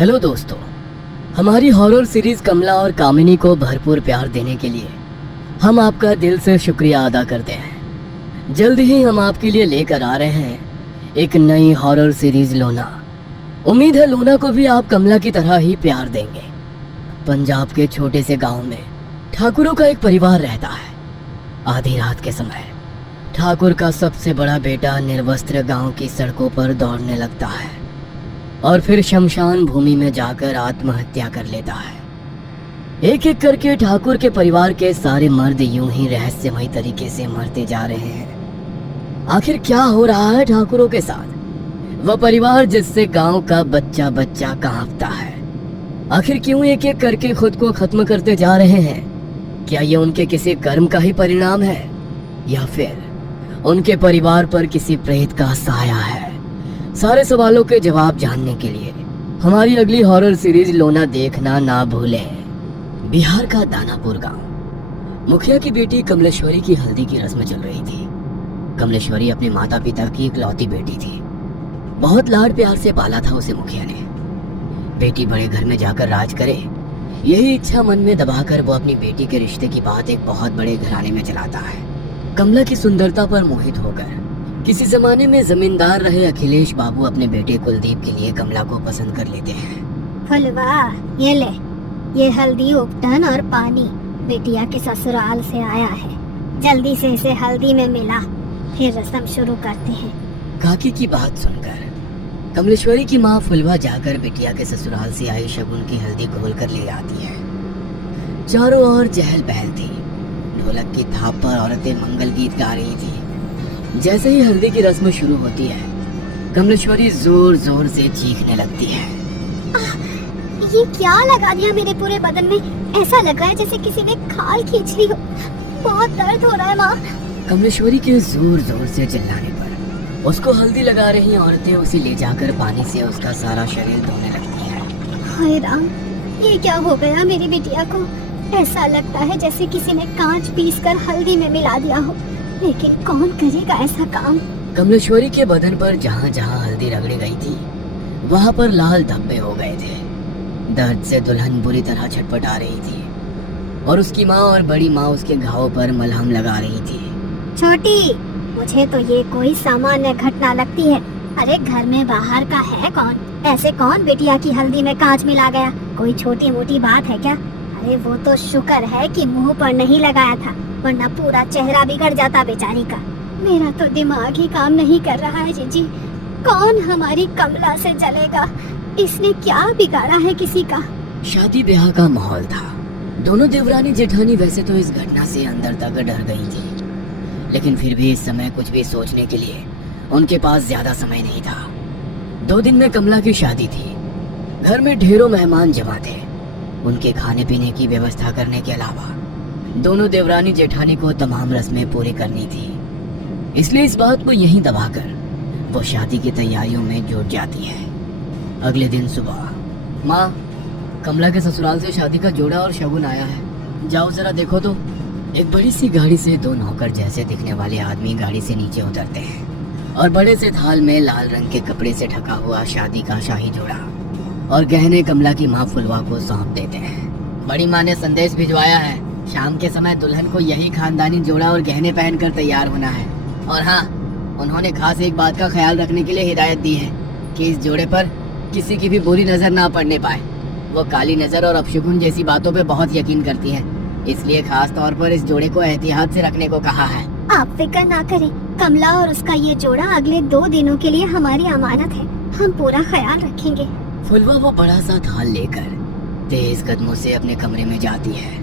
Hello दोस्तों, हमारी horror series कमला और कामिनी को भरपूर प्यार देने के लिए हम आपका दिल से शुक्रिया अदा करते हैं। जल्द ही हम आपके लिए लेकर आ रहे हैं एक नई हॉरर सीरीज लोना। उम्मीद है लोना को भी आप कमला की तरह ही प्यार देंगे। पंजाब के छोटे से गांव में ठाकुरों का एक परिवार रहता है। आधी रात के समय ठाकुर का सबसे बड़ा बेटा निर्वस्त्र गांव की सड़कों पर दौड़ने लगता है और फिर शमशान भूमि में जाकर आत्महत्या कर लेता है। एक एक करके ठाकुर के परिवार के सारे मर्द यूं ही रहस्यमय तरीके से मरते जा रहे हैं। आखिर क्या हो रहा है ठाकुरों के साथ? वह परिवार जिससे गांव का बच्चा बच्चा कांपता है, आखिर क्यों एक एक करके खुद को खत्म करते जा रहे हैं? क्या ये उनके किसी कर्म का ही परिणाम है या फिर उनके परिवार पर किसी प्रेत का साया है? सारे सवालों के जवाब जानने के लिए हमारी अगली हॉरर सीरीज लोना देखना ना भूलें। बिहार का दानापुर गांव। मुखिया की बेटी कमलेश्वरी की हल्दी की रस्म चल रही थी। कमलेश्वरी अपने माता पिता की इकलौती बेटी थी। बहुत लाड प्यार से पाला था उसे मुखिया ने। बेटी बड़े घर में जाकर राज करे, यही इच्छा मन में दबाकर वो अपनी बेटी के रिश्ते की बात एक बहुत बड़े घराने में चलाता है। कमला की सुंदरता पर मोहित होकर किसी जमाने में जमींदार रहे अखिलेश बाबू अपने बेटे कुलदीप के लिए कमला को पसंद कर लेते हैं। फुलवा, ये ले, ये हल्दी उपटन और पानी बेटिया के ससुराल से आया है। जल्दी से इसे हल्दी में मिला, फिर रस्म शुरू करते हैं। काकी की बात सुनकर कमलेश्वरी की माँ फुलवा जाकर बेटिया के ससुराल से आई शगुन की हल्दी घोल कर ले आती है। चारों ओर चहल पहल थी। ढोलक की थाप पर औरतें मंगल गीत गा रही थी। जैसे ही हल्दी की रस्म शुरू होती है, कमलेश्वरी जोर जोर से चीखने लगती है। ये क्या लगा दिया मेरे पूरे बदन में? ऐसा लग रहा है जैसे किसी ने खाल खींच ली हो। बहुत दर्द हो रहा है माँ। कमलेश्वरी के जोर जोर से चिल्लाने पर उसको हल्दी लगा रही औरतें उसे ले जाकर पानी से उसका सारा शरीर धोने लगती हैं। हाय राम, ये क्या हो गया मेरी बिटिया को? ऐसा लगता है जैसे किसी ने कांच पीसकर हल्दी में मिला दिया हो, लेकिन कौन करेगा ऐसा काम? कमलेश्वरी के बदन पर जहाँ जहाँ हल्दी रगड़ी गई थी, वहाँ पर लाल धब्बे हो गए थे। दर्द से दुल्हन बुरी तरह छटपटा रही थी और उसकी माँ और बड़ी माँ उसके घावों पर मलहम लगा रही थी। छोटी, मुझे तो ये कोई सामान्य घटना लगती है। अरे घर में बाहर का है कौन? ऐसे कौन बिटिया की हल्दी में कांच मिला गया? कोई छोटी मोटी बात है क्या? अरे वो तो शुक्र है कि मुंह पर नहीं लगाया था, वरना पूरा चेहरा बिगड़ जाता बेचारी का। मेरा तो दिमाग ही काम नहीं कर रहा है जीजी। कौन हमारी कमला से जलेगा? इसने क्या बिगाड़ा है किसी का? शादी ब्याह का माहौल था। दोनों देवरानी जेठानी वैसे तो इस घटना से अंदर तक डर गई थी, लेकिन फिर भी इस समय कुछ भी सोचने के लिए उनके पास ज्यादा समय नहीं था। 2 दिन में कमला की शादी थी। घर में ढेरों मेहमान जमा थे। उनके खाने पीने की व्यवस्था करने के अलावा दोनों देवरानी जेठानी को तमाम रस्में पूरी करनी थी, इसलिए इस बात को यहीं दबाकर वो शादी की तैयारियों में जुट जाती है। अगले दिन सुबह, माँ, कमला के ससुराल से शादी का जोड़ा और शगुन आया है, जाओ जरा देखो तो। एक बड़ी सी गाड़ी से 2 नौकर जैसे दिखने वाले आदमी गाड़ी से नीचे उतरते हैं और बड़े से थाल में लाल रंग के कपड़े से ढका हुआ शादी का शाही जोड़ा और गहने कमला की माँ फुलवा को सौंप देते हैं। बड़ी माँ ने संदेश भिजवाया है, शाम के समय दुल्हन को यही खानदानी जोड़ा और गहने पहनकर तैयार होना है। और हाँ, उन्होंने खास एक बात का ख्याल रखने के लिए हिदायत दी है कि इस जोड़े पर किसी की भी बुरी नजर ना पड़ने पाए। वो काली नजर और अपशगुन जैसी बातों पे बहुत यकीन करती है, इसलिए खास तौर पर इस जोड़े को एहतियात से रखने को कहा है। आप फिक्र ना करें, कमला और उसका ये जोड़ा अगले 2 दिनों के लिए हमारी अमानत है। हम पूरा ख्याल रखेंगे। फुलवा वो बड़ा सा थाल लेकर तेज कदमों से अपने कमरे में जाती है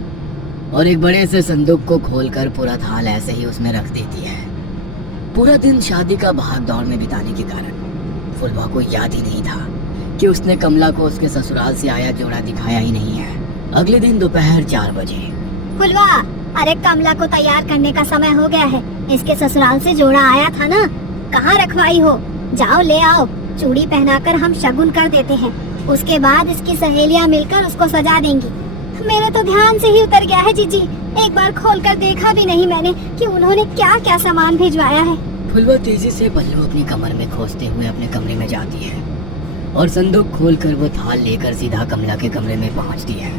और एक बड़े से संदूक को खोलकर पूरा थाल ऐसे ही उसमें रख देती है। पूरा दिन शादी का भाग दौड़ में बिताने के कारण फुलवा को याद ही नहीं था कि उसने कमला को उसके ससुराल से आया जोड़ा दिखाया ही नहीं है। अगले दिन दोपहर 4 बजे, फुलवा, अरे कमला को तैयार करने का समय हो गया है। इसके ससुराल से जोड़ा आया था ना, कहाँ रखवाई हो? जाओ ले आओ। चूड़ी पहनाकर हम शगुन कर देते हैं, उसके बाद इसकी सहेलियां मिलकर उसको सजा देंगी। मेरे तो ध्यान से ही उतर गया है जीजी। एक बार खोलकर देखा भी नहीं मैंने कि उन्होंने क्या क्या सामान भिजवाया है। फुलवा तेजी से पल्लू अपनी कमर में खोसते हुए अपने कमरे में जाती है और संदूक खोलकर वो थाल लेकर सीधा कमला के कमरे में पहुंचती है।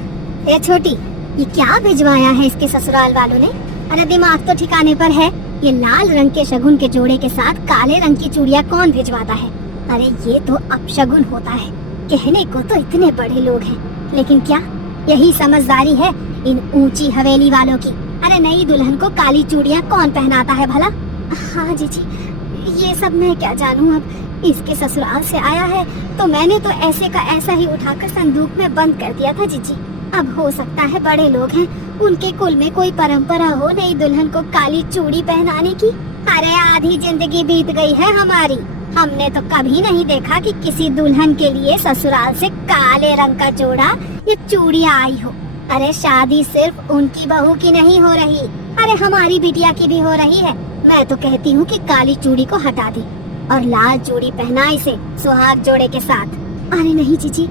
ए छोटी, ये क्या भिजवाया है इसके ससुराल वालों ने? अरे दिमाग तो ठिकाने पर है। ये लाल रंग के शगुन के जोड़े के साथ काले रंग की चूड़ियाँ कौन भिजवाता है? अरे ये तो अपशगुन होता है। कहने को तो इतने बड़े लोग हैं, लेकिन क्या यही समझदारी है इन ऊंची हवेली वालों की? अरे नई दुल्हन को काली चूड़ियाँ कौन पहनाता है भला? हाँ जीजी, ये सब मैं क्या जानूँ। अब इसके ससुराल से आया है तो मैंने तो ऐसे का ऐसा ही उठाकर संदूक में बंद कर दिया था जीजी। अब हो सकता है बड़े लोग हैं, उनके कुल में कोई परंपरा हो नई दुल्हन को काली चूड़ी पहनाने की। अरे आधी जिंदगी बीत गई है हमारी, हमने तो कभी नहीं देखा कि किसी दुल्हन के लिए ससुराल से काले रंग का जोड़ा या चूड़ियाँ आई हो। अरे शादी सिर्फ उनकी बहू की नहीं हो रही, अरे हमारी बिटिया की भी हो रही है। मैं तो कहती हूँ कि काली चूड़ी को हटा दे और लाल चूड़ी पहना इसे सुहाग जोड़े के साथ। अरे नहीं जीजी,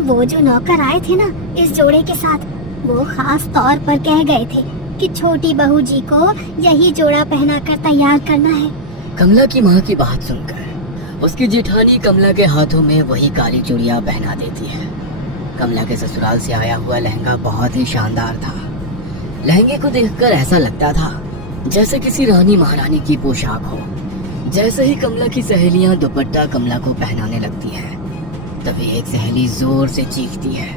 वो जो नौकर आए थे ना इस जोड़े के साथ, वो खास तौर पर कह गए थे कि छोटी बहू जी को यही जोड़ा पहनाकर तैयार करना है। कमला की माँ की बात सुनकर उसकी जेठानी कमला के हाथों में वही काली चूड़ियाँ पहना देती है। कमला के ससुराल से आया हुआ लहंगा बहुत ही शानदार था। लहंगे को देखकर ऐसा लगता था जैसे किसी रानी महारानी की पोशाक हो। जैसे ही कमला की सहेलियां दुपट्टा कमला को पहनाने लगती हैं, तभी एक सहेली जोर से चीखती है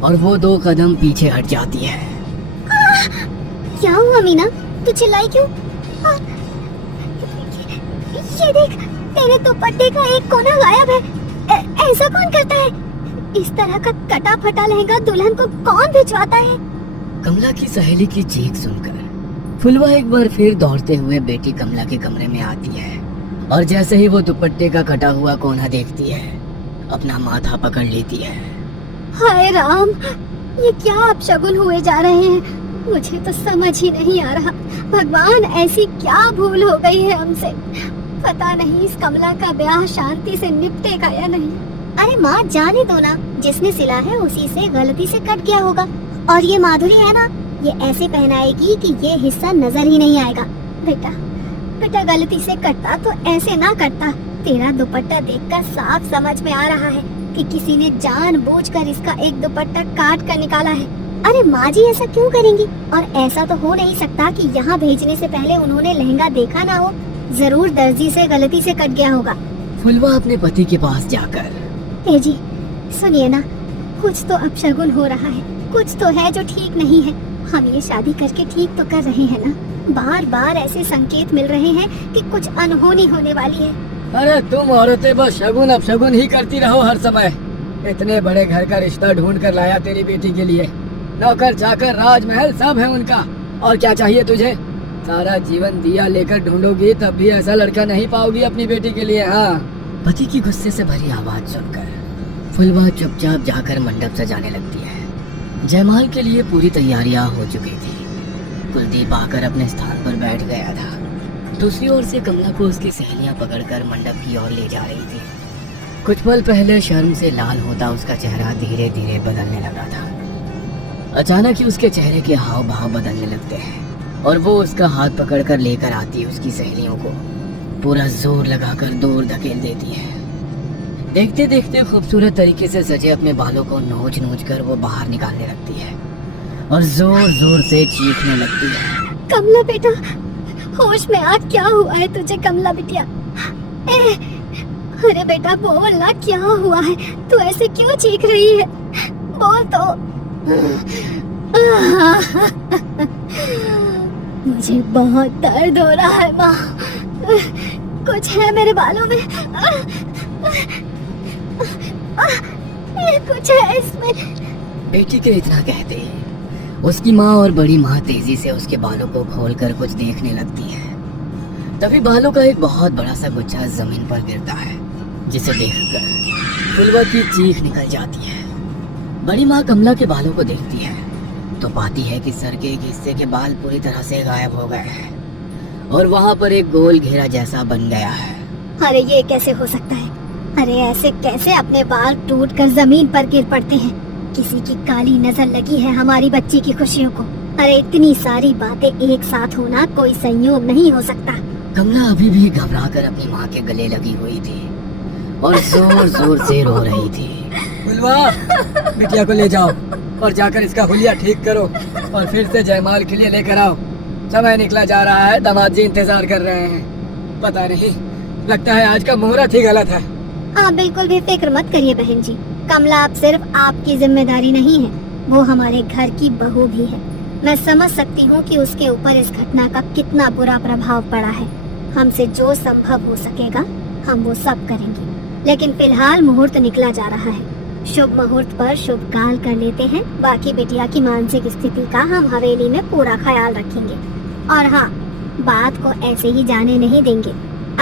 और वो 2 कदम पीछे हट जाती है। क्या हुआ मीना, तू चिल्लाई क्यों? ये देख, तेरे दुपट्टे का एक कोना गायब है। ऐसा कौन करता है? इस तरह का कटा फटा लहंगा दुल्हन को कौन भिजवाता है? कमला की सहेली की चीख सुनकर फुलवा एक बार फिर दौड़ते हुए बेटी कमला के कमरे में आती है और जैसे ही वो दुपट्टे का कटा हुआ कोना देखती है, अपना माथा पकड़ लेती है। हाय राम, ये क्या अपशगुन हुए जा रहे हैं? मुझे तो समझ ही नहीं आ रहा। भगवान, ऐसी क्या भूल हो गई है हमसे? पता नहीं इस कमला का ब्याह शांति से निपटेगा या नहीं। अरे माँ, जाने दो ना, जिसने सिला है उसी से गलती से कट गया होगा। और ये माधुरी है ना, ये ऐसे पहनाएगी कि ये हिस्सा नजर ही नहीं आएगा। बेटा गलती से कटता तो ऐसे ना कटता। तेरा दुपट्टा देखकर साफ समझ में आ रहा है कि किसी ने जानबूझकर इसका एक दुपट्टा काट कर निकाला है। अरे माँ जी, ऐसा क्यों करेंगी? और ऐसा तो हो नहीं सकता कि यहाँ भेजने से पहले उन्होंने लहंगा देखा ना हो। जरूर दर्जी से गलती से कट गया होगा। फुलवा अपने पति के पास जाकर, ए जी सुनिए ना, कुछ तो अपशगुन हो रहा है, कुछ तो है जो ठीक नहीं है। हम ये शादी करके ठीक तो कर रहे हैं ना? बार बार ऐसे संकेत मिल रहे हैं कि कुछ अनहोनी होने वाली है। अरे तुम औरतें बस शगुन अपशगुन ही करती रहो हर समय। इतने बड़े घर का रिश्ता ढूंढ कर लाया तेरी बेटी के लिए। नौकर चाकर राजमहल सब है उनका, और क्या चाहिए तुझे? सारा जीवन दिया लेकर ढूंढोगी तब भी ऐसा लड़का नहीं पाओगी अपनी बेटी के लिए। हाँ। पति की गुस्से से भरी आवाज सुनकर फुलवा चुपचाप जाकर मंडप सजाने लगती है। जयमाल के लिए पूरी तैयारियां हो चुकी थी। कुलदीप आकर अपने स्थान पर बैठ गया था। दूसरी ओर से कमला को उसकी सहेलियां पकड़कर मंडप की ओर ले जा रही थी। कुछ पल पहले शर्म से लाल होता उसका चेहरा धीरे धीरे बदलने लगा था। अचानक ही उसके चेहरे के हाव भाव बदलने लगते हैं और वो उसका हाथ पकड़कर लेकर आती है उसकी सहेलियों को पूरा जोर लगाकर दूर धकेल देती है। देखते देखते खूबसूरत तरीके से सजे अपने बालों को नोच नोच कर वो बाहर निकालने लगती है और जोर जोर से चीखने लगती है। कमला बेटा, होश में आ, क्या हुआ है तुझे? कमला बिटिया, अरे बेटा बोल ना, क्या हुआ है? तू ऐसे क्यों चीख रही है? बोल तो। मुझे बहुत दर्द हो रहा है माँ, कुछ है मेरे बालों में। कुछ है इसमें। बेटी के इतना कहते ही उसकी माँ और बड़ी माँ तेजी से उसके बालों को खोलकर कुछ देखने लगती है। तभी बालों का एक बहुत बड़ा सा गुच्छा जमीन पर गिरता है, जिसे देखकर फुलवा की चीख निकल जाती है। बड़ी माँ कमला के बालों को देखती है तो पाती है कि सर के एक हिस्से के बाल पूरी तरह से गायब हो गए हैं और वहाँ पर एक गोल घेरा जैसा बन गया है। अरे ये कैसे हो सकता है? अरे ऐसे कैसे अपने बाल टूटकर जमीन पर गिर पड़ते हैं? किसी की काली नजर लगी है हमारी बच्ची की खुशियों को। अरे इतनी सारी बातें एक साथ होना कोई संयोग नहीं हो सकता। कमला अभी भी घबराकर अपनी माँ के गले लगी हुई थी। और जोर जोर से रो रही थी। फुलवा, बिटिया को ले जाओ और जाकर इसका हुलिया ठीक करो और फिर से जयमाल के लिए लेकर आओ। समय निकला जा रहा है, दामाद जी इंतजार कर रहे हैं। पता नहीं, लगता है आज का मुहूर्त ही गलत है। आप बिल्कुल भी फिक्र मत करिए बहन जी। कमला अब सिर्फ आपकी जिम्मेदारी नहीं है, वो हमारे घर की बहू भी है। मैं समझ सकती हूँ कि उसके ऊपर इस घटना का कितना बुरा प्रभाव पड़ा है। हमसे जो संभव हो सकेगा हम वो सब करेंगे, लेकिन फिलहाल मुहूर्त निकला जा रहा है। शुभ मुहूर्त पर शुभ काल कर लेते हैं। बाकी बिटिया की मानसिक स्थिति का हम हवेली में पूरा ख्याल रखेंगे। और हाँ, बात को ऐसे ही जाने नहीं देंगे,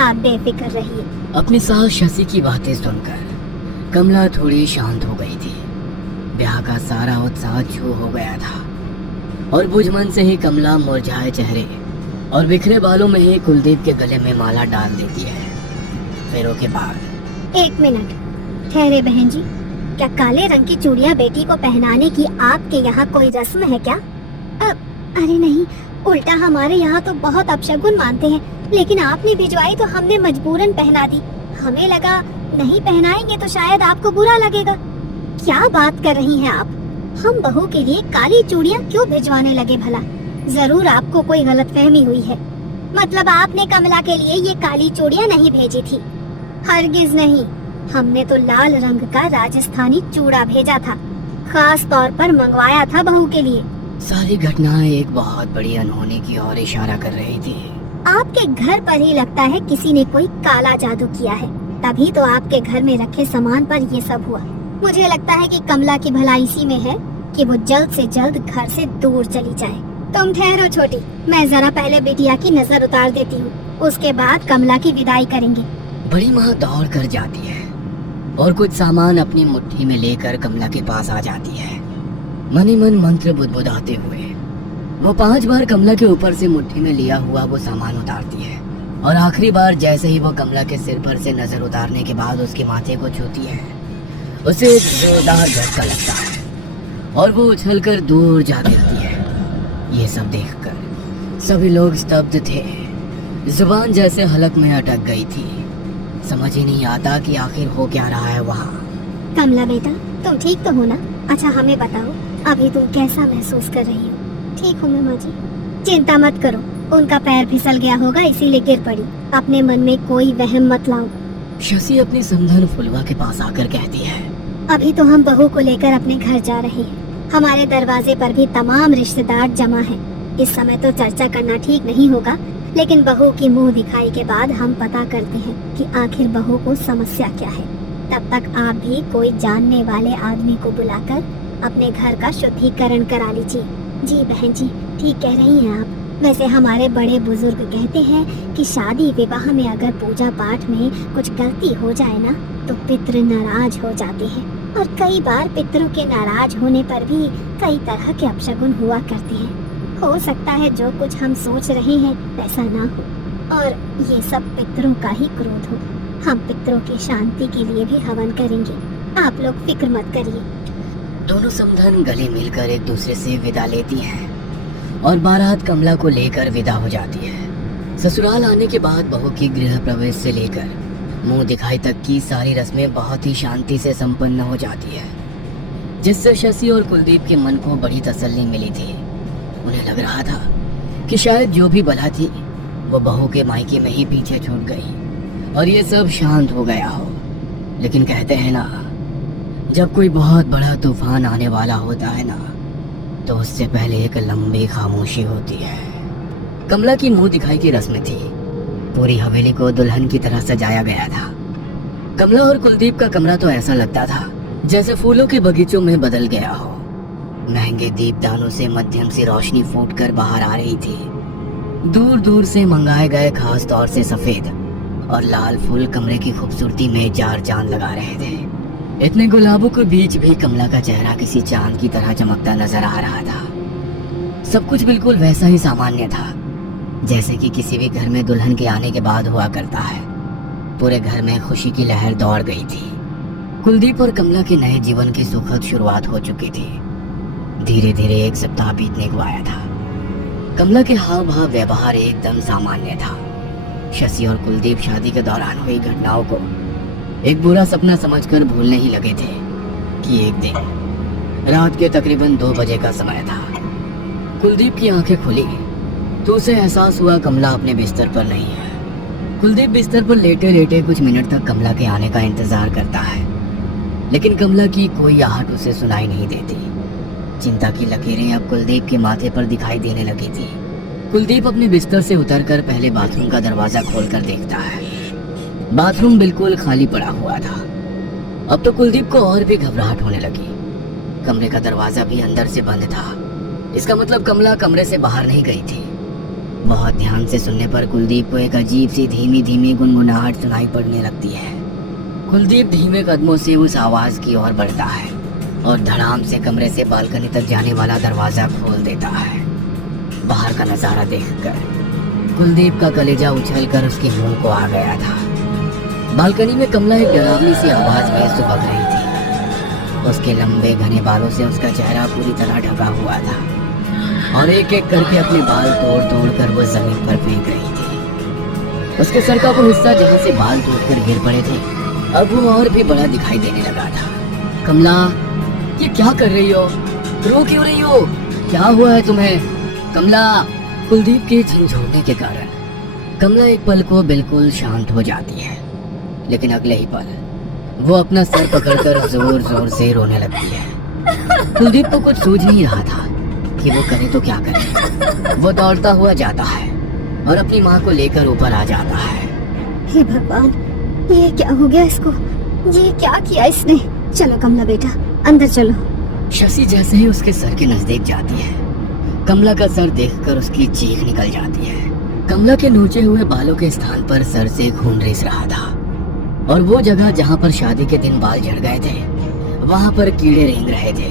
आप बेफिक्र रहिए। अपनी सास शशि की बातें सुनकर कमला थोड़ी शांत हो गई थी। ब्याह का सारा उत्साह छू हो गया था और बुझमन से ही कमला मुरझाए चेहरे और बिखरे बालों में ही कुलदीप के गले में माला डाल देती है। फेरों के बाद 1 मिनट ठहरे बहन जी, क्या काले रंग की चूड़ियां बेटी को पहनाने की आपके यहाँ कोई रस्म है क्या? अरे नहीं, उल्टा हमारे यहाँ तो बहुत अपशगुन मानते हैं, लेकिन आपने भिजवाई तो हमने मजबूरन पहना दी। हमें लगा नहीं पहनाएंगे तो शायद आपको बुरा लगेगा। क्या बात कर रही हैं आप? हम बहू के लिए काली चूड़ियां क्यों भिजवाने लगे भला? जरूर आपको कोई गलतफहमी हुई है। मतलब आपने कमला के लिए ये काली चूड़ियां नहीं भेजी थी? हरगिज नहीं, हमने तो लाल रंग का राजस्थानी चूड़ा भेजा था, खास तौर पर मंगवाया था बहू के लिए। सारी घटनाएं एक बहुत बड़ी अनहोनी की ओर इशारा कर रही थी। आपके घर पर ही लगता है किसी ने कोई काला जादू किया है, तभी तो आपके घर में रखे सामान पर ये सब हुआ। मुझे लगता है कि कमला की भलाई इसी में है कि वो जल्द से जल्द घर से दूर चली जाए। तुम ठहरो छोटी, मैं जरा पहले बिटिया की नजर उतार देती हूँ, उसके बाद कमला की विदाई करेंगे। बड़ी माँ दौड़ कर जाती है और कुछ सामान अपनी मुट्ठी में लेकर कमला के पास आ जाती है। मन ही मन मंत्र बुदबुदाते हुए वो 5 बार कमला के ऊपर से मुट्ठी में लिया हुआ वो सामान उतारती है और आखिरी बार जैसे ही वो कमला के सिर पर से नजर उतारने के बाद उसके माथे को छूती है, उसे एक जोरदार झटका लगता है और वो उछलकर दूर जा गिरती है। ये सब देखकर सभी लोग स्तब्ध थे। जुबान जैसे हलक में अटक गई थी। समझ ही नहीं आता कि आखिर हो क्या रहा है वहाँ। कमला बेटा, तुम ठीक तो हो ना? अच्छा हमें बताओ, अभी तुम कैसा महसूस कर रही हो? ठीक हूँ मैं माँ जी, चिंता मत करो। उनका पैर फिसल गया होगा इसीलिए गिर पड़ी। अपने मन में कोई वहम मत लाओ। शशि अपनी समधन फुलवा के पास आकर कहती है, अभी तो हम बहू को लेकर अपने घर जा रहे हैं। हमारे दरवाजे पर भी तमाम रिश्तेदार जमा हैं। इस समय तो चर्चा करना ठीक नहीं होगा, लेकिन बहू की मुंह दिखाई के बाद हम पता करते हैं कि आखिर बहू को समस्या क्या है। तब तक आप भी कोई जानने वाले आदमी को बुलाकर अपने घर का शुद्धिकरण करा लीजिए। जी बहन जी, ठीक कह रही हैं आप। वैसे हमारे बड़े बुजुर्ग कहते हैं कि शादी विवाह में अगर पूजा पाठ में कुछ गलती हो जाए ना तो पितृ नाराज हो जाते हैं, और कई बार पितरों के नाराज होने पर भी कई तरह के अपशगुन हुआ करते हैं। हो सकता है जो कुछ हम सोच रहे हैं वैसा ना हो और ये सब पितरों का ही क्रोध हो। हम पितरों की शांति के लिए भी हवन करेंगे, आप लोग फिक्र मत करिए। दोनों समधन गले मिलकर एक दूसरे से विदा लेती हैं और बारात कमला को लेकर विदा हो जाती है। ससुराल आने के बाद बहू की गृह प्रवेश से लेकर मुंह दिखाई तक की सारी रस्में बहुत ही शांति से संपन्न हो जाती है, जिससे शशि और कुलदीप के मन को बड़ी तसल्ली मिली थी। उन्हें लग रहा था कि शायद जो भी बला थी वो बहू के मायके में ही पीछे छूट गई और ये सब शांत हो गया हो। लेकिन कहते हैं ना, जब कोई बहुत बड़ा तूफान आने वाला होता है ना, तो उससे पहले एक लंबी खामोशी होती है। कमला की मुंह दिखाई की रस्म थी। पूरी हवेली को दुल्हन की तरह सजाया गया था। कमला और कुलदीप का कमरा तो ऐसा लगता था जैसे फूलों के बगीचों में बदल गया हो। महंगे दीपदानों से मध्यम सी रोशनी फूटकर बाहर आ रही थी। दूर दूर से मंगाए गए खास तौर से सफेद और लाल फूल कमरे की खूबसूरती में चार चांद लगा रहे थे। इतने गुलाबों के बीच भी कमला का चेहरा किसी चांद की तरह चमकता नजर आ रहा था। सब कुछ बिल्कुल वैसा ही सामान्य था जैसे कि किसी भी घर में दुल्हन के आने के बाद हुआ करता है। पूरे घर में खुशी की लहर दौड़ गई थी। कुलदीप और कमला के नए जीवन की सुखद शुरुआत हो चुकी थी। धीरे धीरे एक सप्ताह बीतने को आया था। कमला के हाव भाव व्यवहार एकदम सामान्य था। शशि और कुलदीप शादी के दौरान हुई घटनाओं को एक बुरा सपना समझकर भूलने ही लगे थे कि एक दिन रात के तकरीबन 2 बजे का समय था। कुलदीप की आंखें खुली तो उसे एहसास हुआ कमला अपने बिस्तर पर नहीं है। कुलदीप बिस्तर पर लेटे लेटे कुछ मिनट तक कमला के आने का इंतजार करता है, लेकिन कमला की कोई आहट उसे सुनाई नहीं देती। चिंता की लकीरें अब कुलदीप के माथे पर दिखाई देने लगी थी। कुलदीप अपने बिस्तर से उतरकर पहले बाथरूम का दरवाजा खोलकर देखता है। बाथरूम बिल्कुल खाली पड़ा हुआ था। अब तो कुलदीप को और भी घबराहट होने लगी। कमरे का दरवाजा भी अंदर से बंद था। इसका मतलब कमला कमरे से बाहर नहीं गई थी। बहुत ध्यान से सुनने पर कुलदीप को एक अजीब सी धीमी धीमी गुनगुनाहट सुनाई पड़ने लगती है। कुलदीप धीमे कदमों से उस आवाज की ओर बढ़ता है और धड़ाम से कमरे से बालकनी तक जाने वाला दरवाजा खोल देता है। बाहर का नजारा देखकर कुलदीप का कलेजा उछलकर उसके मुंह को आ गया था। बालकनी में कमला एक डरावनी सी आवाज में सुबह रही थी। उसके लंबे घने बालों से उसका चेहरा पूरी तरह ढका हुआ था और एक एक करके अपने बाल तोड़ तोड़ कर वो जमीन पर फेंक रही थी। उसके सर का वो हिस्सा जहाँ से बाल टूटकर गिर पड़े थे अब वो और भी बड़ा दिखाई देने लगा था। कमला, ये क्या कर रही हो? रो क्यों रही हो? क्या हुआ है तुम्हें? कमला। कुलदीप के झिंझोड़ने के कारण कमला एक पल को बिल्कुल शांत हो जाती है, लेकिन अगले ही पल वो अपना सर पकड़कर जोर जोर से रोने लगती है। कुलदीप को कुछ सूझ नहीं रहा था कि वो करे तो क्या करे। वो दौड़ता हुआ जाता है और अपनी माँ को लेकर ऊपर आ जाता है। हे भगवान, ये क्या हो गया इसको? ये क्या किया इसने? चलो कमला बेटा, अंदर चलो। शशि जैसे ही उसके सर के नजदीक जाती है, कमला का सर देखकर उसकी चीख निकल जाती है। कमला के नोचे हुए बालों के स्थान पर सर से खून रिस रहा था और वो जगह जहाँ पर शादी के दिन बाल झड़ गए थे वहाँ पर कीड़े रेंग रहे थे।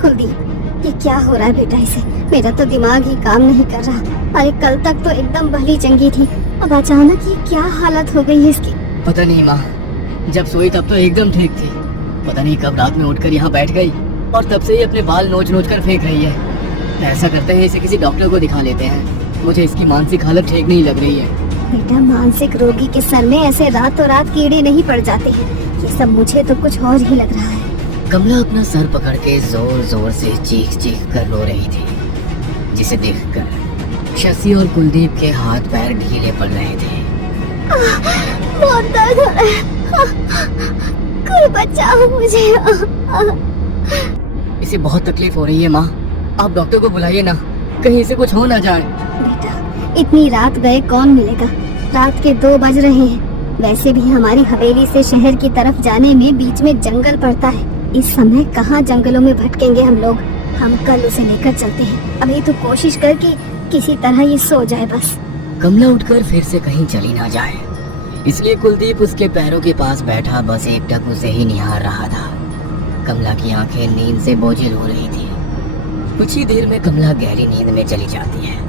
कुलदीप, ये क्या हो रहा है बेटा इसे? मेरा तो दिमाग ही काम नहीं कर रहा। अरे कल तक तो एकदम भली चंगी थी, अब अचानक ये क्या हालत हो गई है इसकी? पता नहीं माँ, जब सोई तब तो एकदम ठीक थी। पता नहीं कब रात में उठकर यहाँ बैठ गई और तब से ही अपने बाल नोच नोच कर फेंक रही है। ऐसा करते हैं इसे किसी डॉक्टर को दिखा लेते हैं। मुझे इसकी मानसिक हालत ठीक नहीं लग रही है। बेटा, मानसिक रोगी के सर में ऐसे रातों रात कीड़े नहीं पड़ जाते हैं। ये सब मुझे तो कुछ और ही लग रहा है। कमला अपना सर पकड़ के जोर जोर से चीख चीख कर रो रही थी, जिसे देखकर शशि और कुलदीप के हाथ पैर ढीले पड़ रहे थे। बहुत दर्द हो रहा है, कोई बचाओ मुझे। इसे बहुत तकलीफ हो रही है माँ, आप डॉक्टर को बुलाइए ना, कहीं इसे कुछ हो ना जाए। बेटा, इतनी रात गए कौन मिलेगा? रात के 2 बज रहे हैं। वैसे भी हमारी हवेली से शहर की तरफ जाने में बीच में जंगल पड़ता है। इस समय कहाँ जंगलों में भटकेंगे हम लोग। हम कल उसे लेकर चलते हैं। अभी तो कोशिश कर कि किसी तरह ये सो जाए बस। कमला उठकर फिर से कहीं चली ना जाए, इसलिए कुलदीप उसके पैरों के पास बैठा बस एकटक उसे ही निहार रहा था। कमला की आंखें नींद से बोझिल हो रही थी। कुछ ही देर में कमला गहरी नींद में चली जाती है।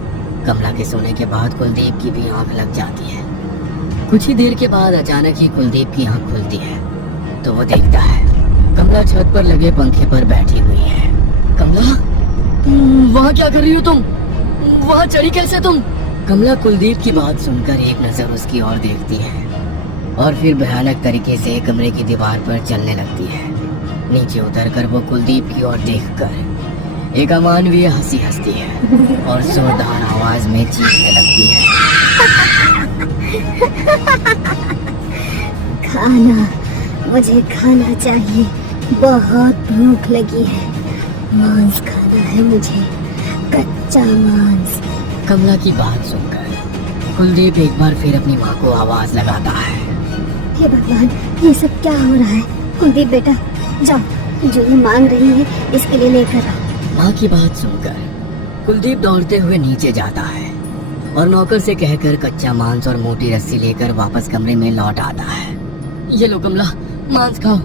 कमला के सोने के बाद कुलदीप की भी आंख लग जाती है। कुछ ही देर के बाद अचानक ही कुलदीप की आंख खुलती है तो वो देखता है कमला छत पर लगे पंखे पर बैठी हुई है। कमला, वहाँ क्या कर रही हो तुम? वहाँ चढ़ी कैसे तुम? कमला कुलदीप की बात सुनकर एक नजर उसकी ओर देखती है और फिर भयानक तरीके से कमरे की दीवार पर चलने लगती है। नीचे उतरकर वो कुलदीप की ओर देखकर एक अमानवीय हंसी हंसती है और जोरदार आवाज में चीखने लगती है। खाना, मुझे खाना चाहिए, बहुत भूख लगी है। मांस खाना है मुझे, कच्चा मांस। कमला की बात सुनकर कुलदीप एक बार फिर अपनी माँ को आवाज लगाता है। हे भगवान, ये सब क्या हो रहा है? कुलदीप बेटा, जाओ, जो ये मांग रही है इसके लिए लेकर आओ। माँ की बात सुनकर कुलदीप दौड़ते हुए नीचे जाता है और नौकर से कहकर कच्चा मांस और मोटी रस्सी लेकर वापस कमरे में लौट आता है। ये लो कमला, मांस खाओ।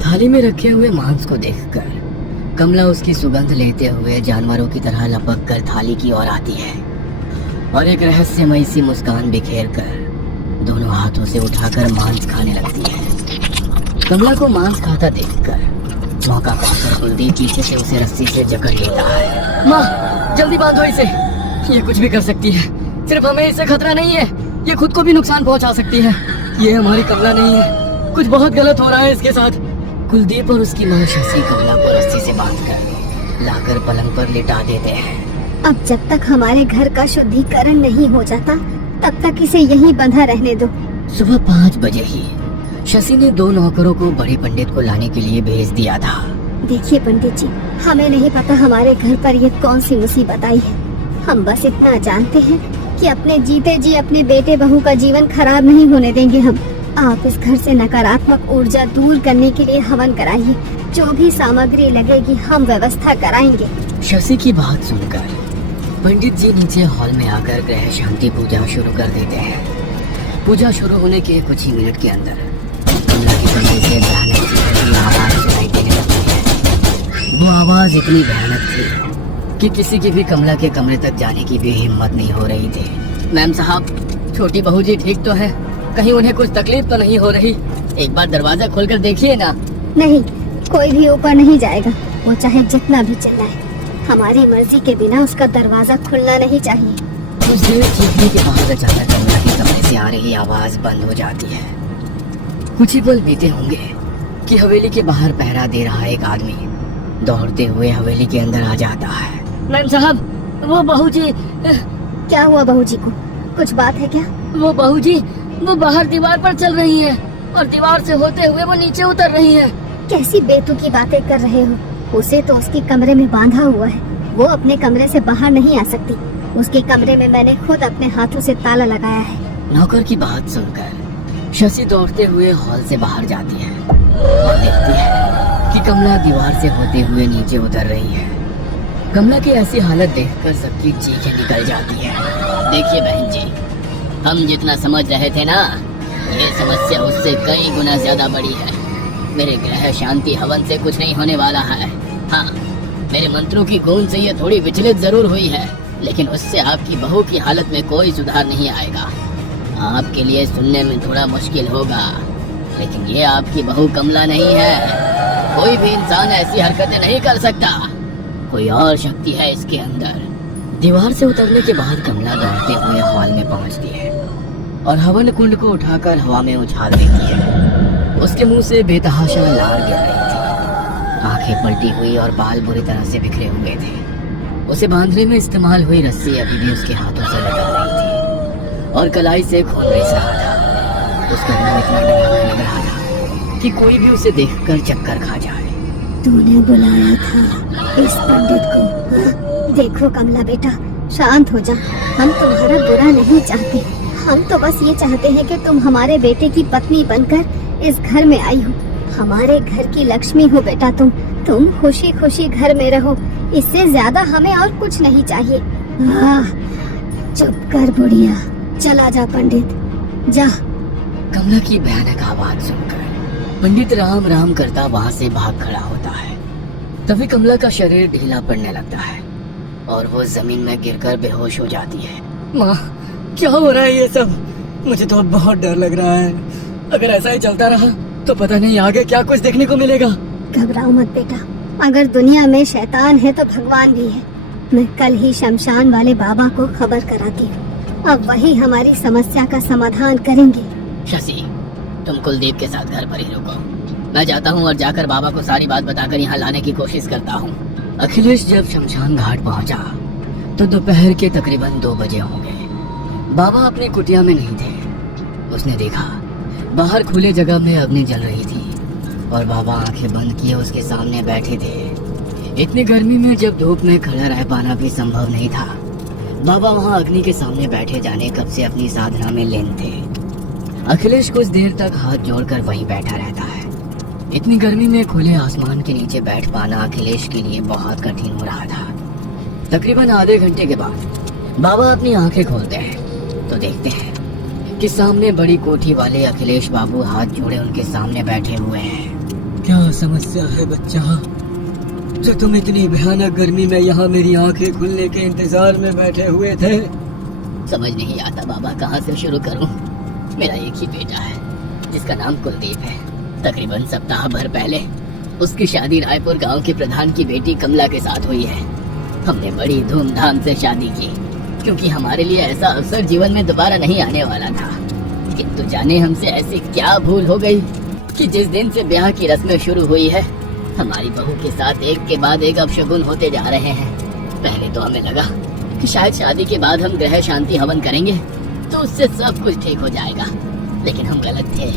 थाली में रखे हुए मांस को देखकर कमला उसकी सुगंध लेते हुए जानवरों की तरह लपक कर थाली की ओर आती है और एक रहस्यमयी सी मुस्कान बिखेर कर दोनों हाथों से उठाकर मांस खाने लगती है। कमला को मांस खाता देखकर मौका पाकर कुलदीप पीछे से उसे रस्सी से जकड़ लेता है। माँ, जल्दी बांधो इसे, ये कुछ भी कर सकती है। सिर्फ हमें इससे खतरा नहीं है, ये खुद को भी नुकसान पहुंचा सकती है। ये हमारी कमला नहीं है, कुछ बहुत गलत हो रहा है इसके साथ। कुलदीप और उसकी माँ शशि कमला को रस्सी से बांधकर लाकर पलंग पर लिटा देते हैं। अब जब तक हमारे घर का शुद्धिकरण नहीं हो जाता तब तक इसे यहीं बंधा रहने दो। सुबह 5 बजे ही शशि ने 2 नौकरों को बड़े पंडित को लाने के लिए भेज दिया था। देखिए पंडित जी, हमें नहीं पता हमारे घर पर ये कौन सी मुसीबत आई है। हम बस इतना जानते हैं कि अपने जीते जी अपने बेटे बहू का जीवन खराब नहीं होने देंगे हम। आप इस घर से नकारात्मक ऊर्जा दूर करने के लिए हवन कराइए। जो भी सामग्री लगेगी हम व्यवस्था कराएंगे। शशि की बात सुनकर पंडित जी नीचे हॉल में आकर ग्रह शांति पूजा शुरू कर देते हैं। पूजा शुरू होने के कुछ ही मिनट के अंदर कमला के कमरे से भयानक चीखने की आवाज सुनाई देने लगती है। वो आवाज इतनी भयानक थी कि किसी की भी कमला के कमरे तक जाने की भी हिम्मत नहीं हो रही थी। मैम साहब, छोटी बहू जी ठीक तो है? कहीं उन्हें कुछ तकलीफ तो नहीं हो रही? एक बार दरवाजा खोलकर देखिए ना। नहीं, कोई भी ऊपर नहीं जाएगा, वो चाहे जितना भी चिल्लाए। हमारी मर्जी के बिना उसका दरवाजा खुलना नहीं चाहिए। कुछ देर चीखने के बाद अचानक कमला के कमरे से आ रही आवाज बंद हो जाती है। कुछ ही पल बीते होंगे कि हवेली के बाहर पहरा दे रहा एक आदमी दौड़ते हुए हवेली के अंदर आ जाता है। मैम साहब, वो बहू जी। क्या हुआ बहू जी को? कुछ बात है क्या? वो बहू जी, वो बाहर दीवार पर चल रही है और दीवार से होते हुए वो नीचे उतर रही है। कैसी बेतुकी बातें कर रहे हो? उसे तो उसके कमरे में बांधा हुआ है, वो अपने कमरे से बाहर नहीं आ सकती। उसके कमरे में मैंने खुद अपने हाथों से ताला लगाया है। नौकर की बात सुनकर शशि दौड़ते हुए हॉल से बाहर जाती है और देखती है कि कमला दीवार से होते हुए नीचे उतर रही है। कमला की ऐसी हालत देखकर सबकी चीखें निकल जाती है। देखिए बहन जी, हम जितना समझ रहे थे ना, ये समस्या उससे कई गुना ज्यादा बड़ी है। मेरे ग्रह शांति हवन से कुछ नहीं होने वाला है। हाँ, मेरे मंत्रों की गूंज से ये थोड़ी विचलित जरूर हुई है, लेकिन उससे आपकी बहू की हालत में कोई सुधार नहीं आएगा। आपके लिए सुनने में थोड़ा मुश्किल होगा, लेकिन ये आपकी बहू कमला नहीं है। कोई भी इंसान ऐसी हरकतें नहीं कर सकता। कोई और शक्ति है इसके अंदर। दीवार से उतरने के बाद कमला दौड़ते हुए हॉल में पहुंचती है और हवन कुंड को उठाकर हवा में उछाल देती है। उसके मुंह से बेतहाशा लार गिर रही थी। आंखें पलटी हुई और बाल बुरी तरह से बिखरे हुए थे। उसे बांधने में इस्तेमाल हुई रस्सी अभी भी उसके हाथों से लटक रही थी और कलाई से खून रिस रहा था। उसका मुंह इतना डरावना लग रहा था कि कोई भी उसे देखकर चक्कर खा जाए। तूने बुलाया था इस पंडित को? हाँ? देखो कमला बेटा, शांत हो जा। हम तुम्हारा बुरा नहीं चाहते। हम तो बस ये चाहते हैं कि तुम हमारे बेटे की पत्नी बनकर इस घर में आई हो। हमारे घर की लक्ष्मी हो बेटा तुम खुशी खुशी घर में रहो। इससे ज्यादा हमें और कुछ नहीं चाहिए। चुप कर बुढ़िया, चला जा पंडित, जा। कमला की भयानक आवाज सुनकर पंडित राम राम करता वहाँ से भाग खड़ा होता है। तभी कमला का शरीर ढीला पड़ने लगता है और वो जमीन में गिरकर बेहोश हो जाती है। माँ, क्या हो रहा है ये सब? मुझे तो अब बहुत डर लग रहा है। अगर ऐसा ही चलता रहा तो पता नहीं आगे क्या कुछ देखने को मिलेगा। घबराओ मत बेटा, अगर दुनिया में शैतान है तो भगवान भी है। मैं कल ही शमशान वाले बाबा को खबर कराती हूँ। अब वही हमारी समस्या का समाधान करेंगे। शशि, तुम कुलदीप के साथ घर पर ही रुको। मैं जाता हूँ और जाकर बाबा को सारी बात बताकर यहाँ लाने की कोशिश करता हूँ। अखिलेश जब शमशान घाट पहुँचा तो दोपहर के तकरीबन 2 बजे होंगे। बाबा अपनी कुटिया में नहीं थे। उसने देखा बाहर खुले जगह में अग्नि जल रही थी और बाबा आंखें बंद किए उसके सामने बैठे थे। इतनी गर्मी में जब धूप में खड़ा रह पाना भी संभव नहीं था, बाबा वहाँ अग्नि के सामने बैठे जाने कब से अपनी साधना में लीन थे। अखिलेश कुछ देर तक हाथ जोड़कर वहीं बैठा रहता है। इतनी गर्मी में खुले आसमान के नीचे बैठ पाना अखिलेश के लिए बहुत कठिन हो रहा था। तकरीबन आधे घंटे के बाद बाबा अपनी आंखें खोलते हैं तो देखते हैं कि सामने बड़ी कोठी वाले अखिलेश बाबू हाथ जोड़े उनके सामने बैठे हुए हैं। क्या समस्या है बच्चा, जो तुम इतनी भयानक गर्मी में यहाँ मेरी आंखें खुलने के इंतजार में बैठे हुए थे? समझ नहीं आता बाबा, कहाँ से शुरू करूँ। मेरा एक ही बेटा है जिसका नाम कुलदीप है। तकरीबन सप्ताह भर पहले उसकी शादी रायपुर गांव के प्रधान की बेटी कमला के साथ हुई है। हमने बड़ी धूमधाम से शादी की क्योंकि हमारे लिए ऐसा अवसर जीवन में दोबारा नहीं आने वाला था। किंतु जाने हमसे ऐसी क्या भूल हो गई कि जिस दिन से ब्याह की रस्में शुरू हुई है, हमारी बहू के साथ एक के बाद एक अपशगुन होते जा रहे हैं। पहले तो हमें लगा कि शायद शादी के बाद हम ग्रह शांति हवन करेंगे तो उससे सब कुछ ठीक हो जाएगा, लेकिन हम गलत थे।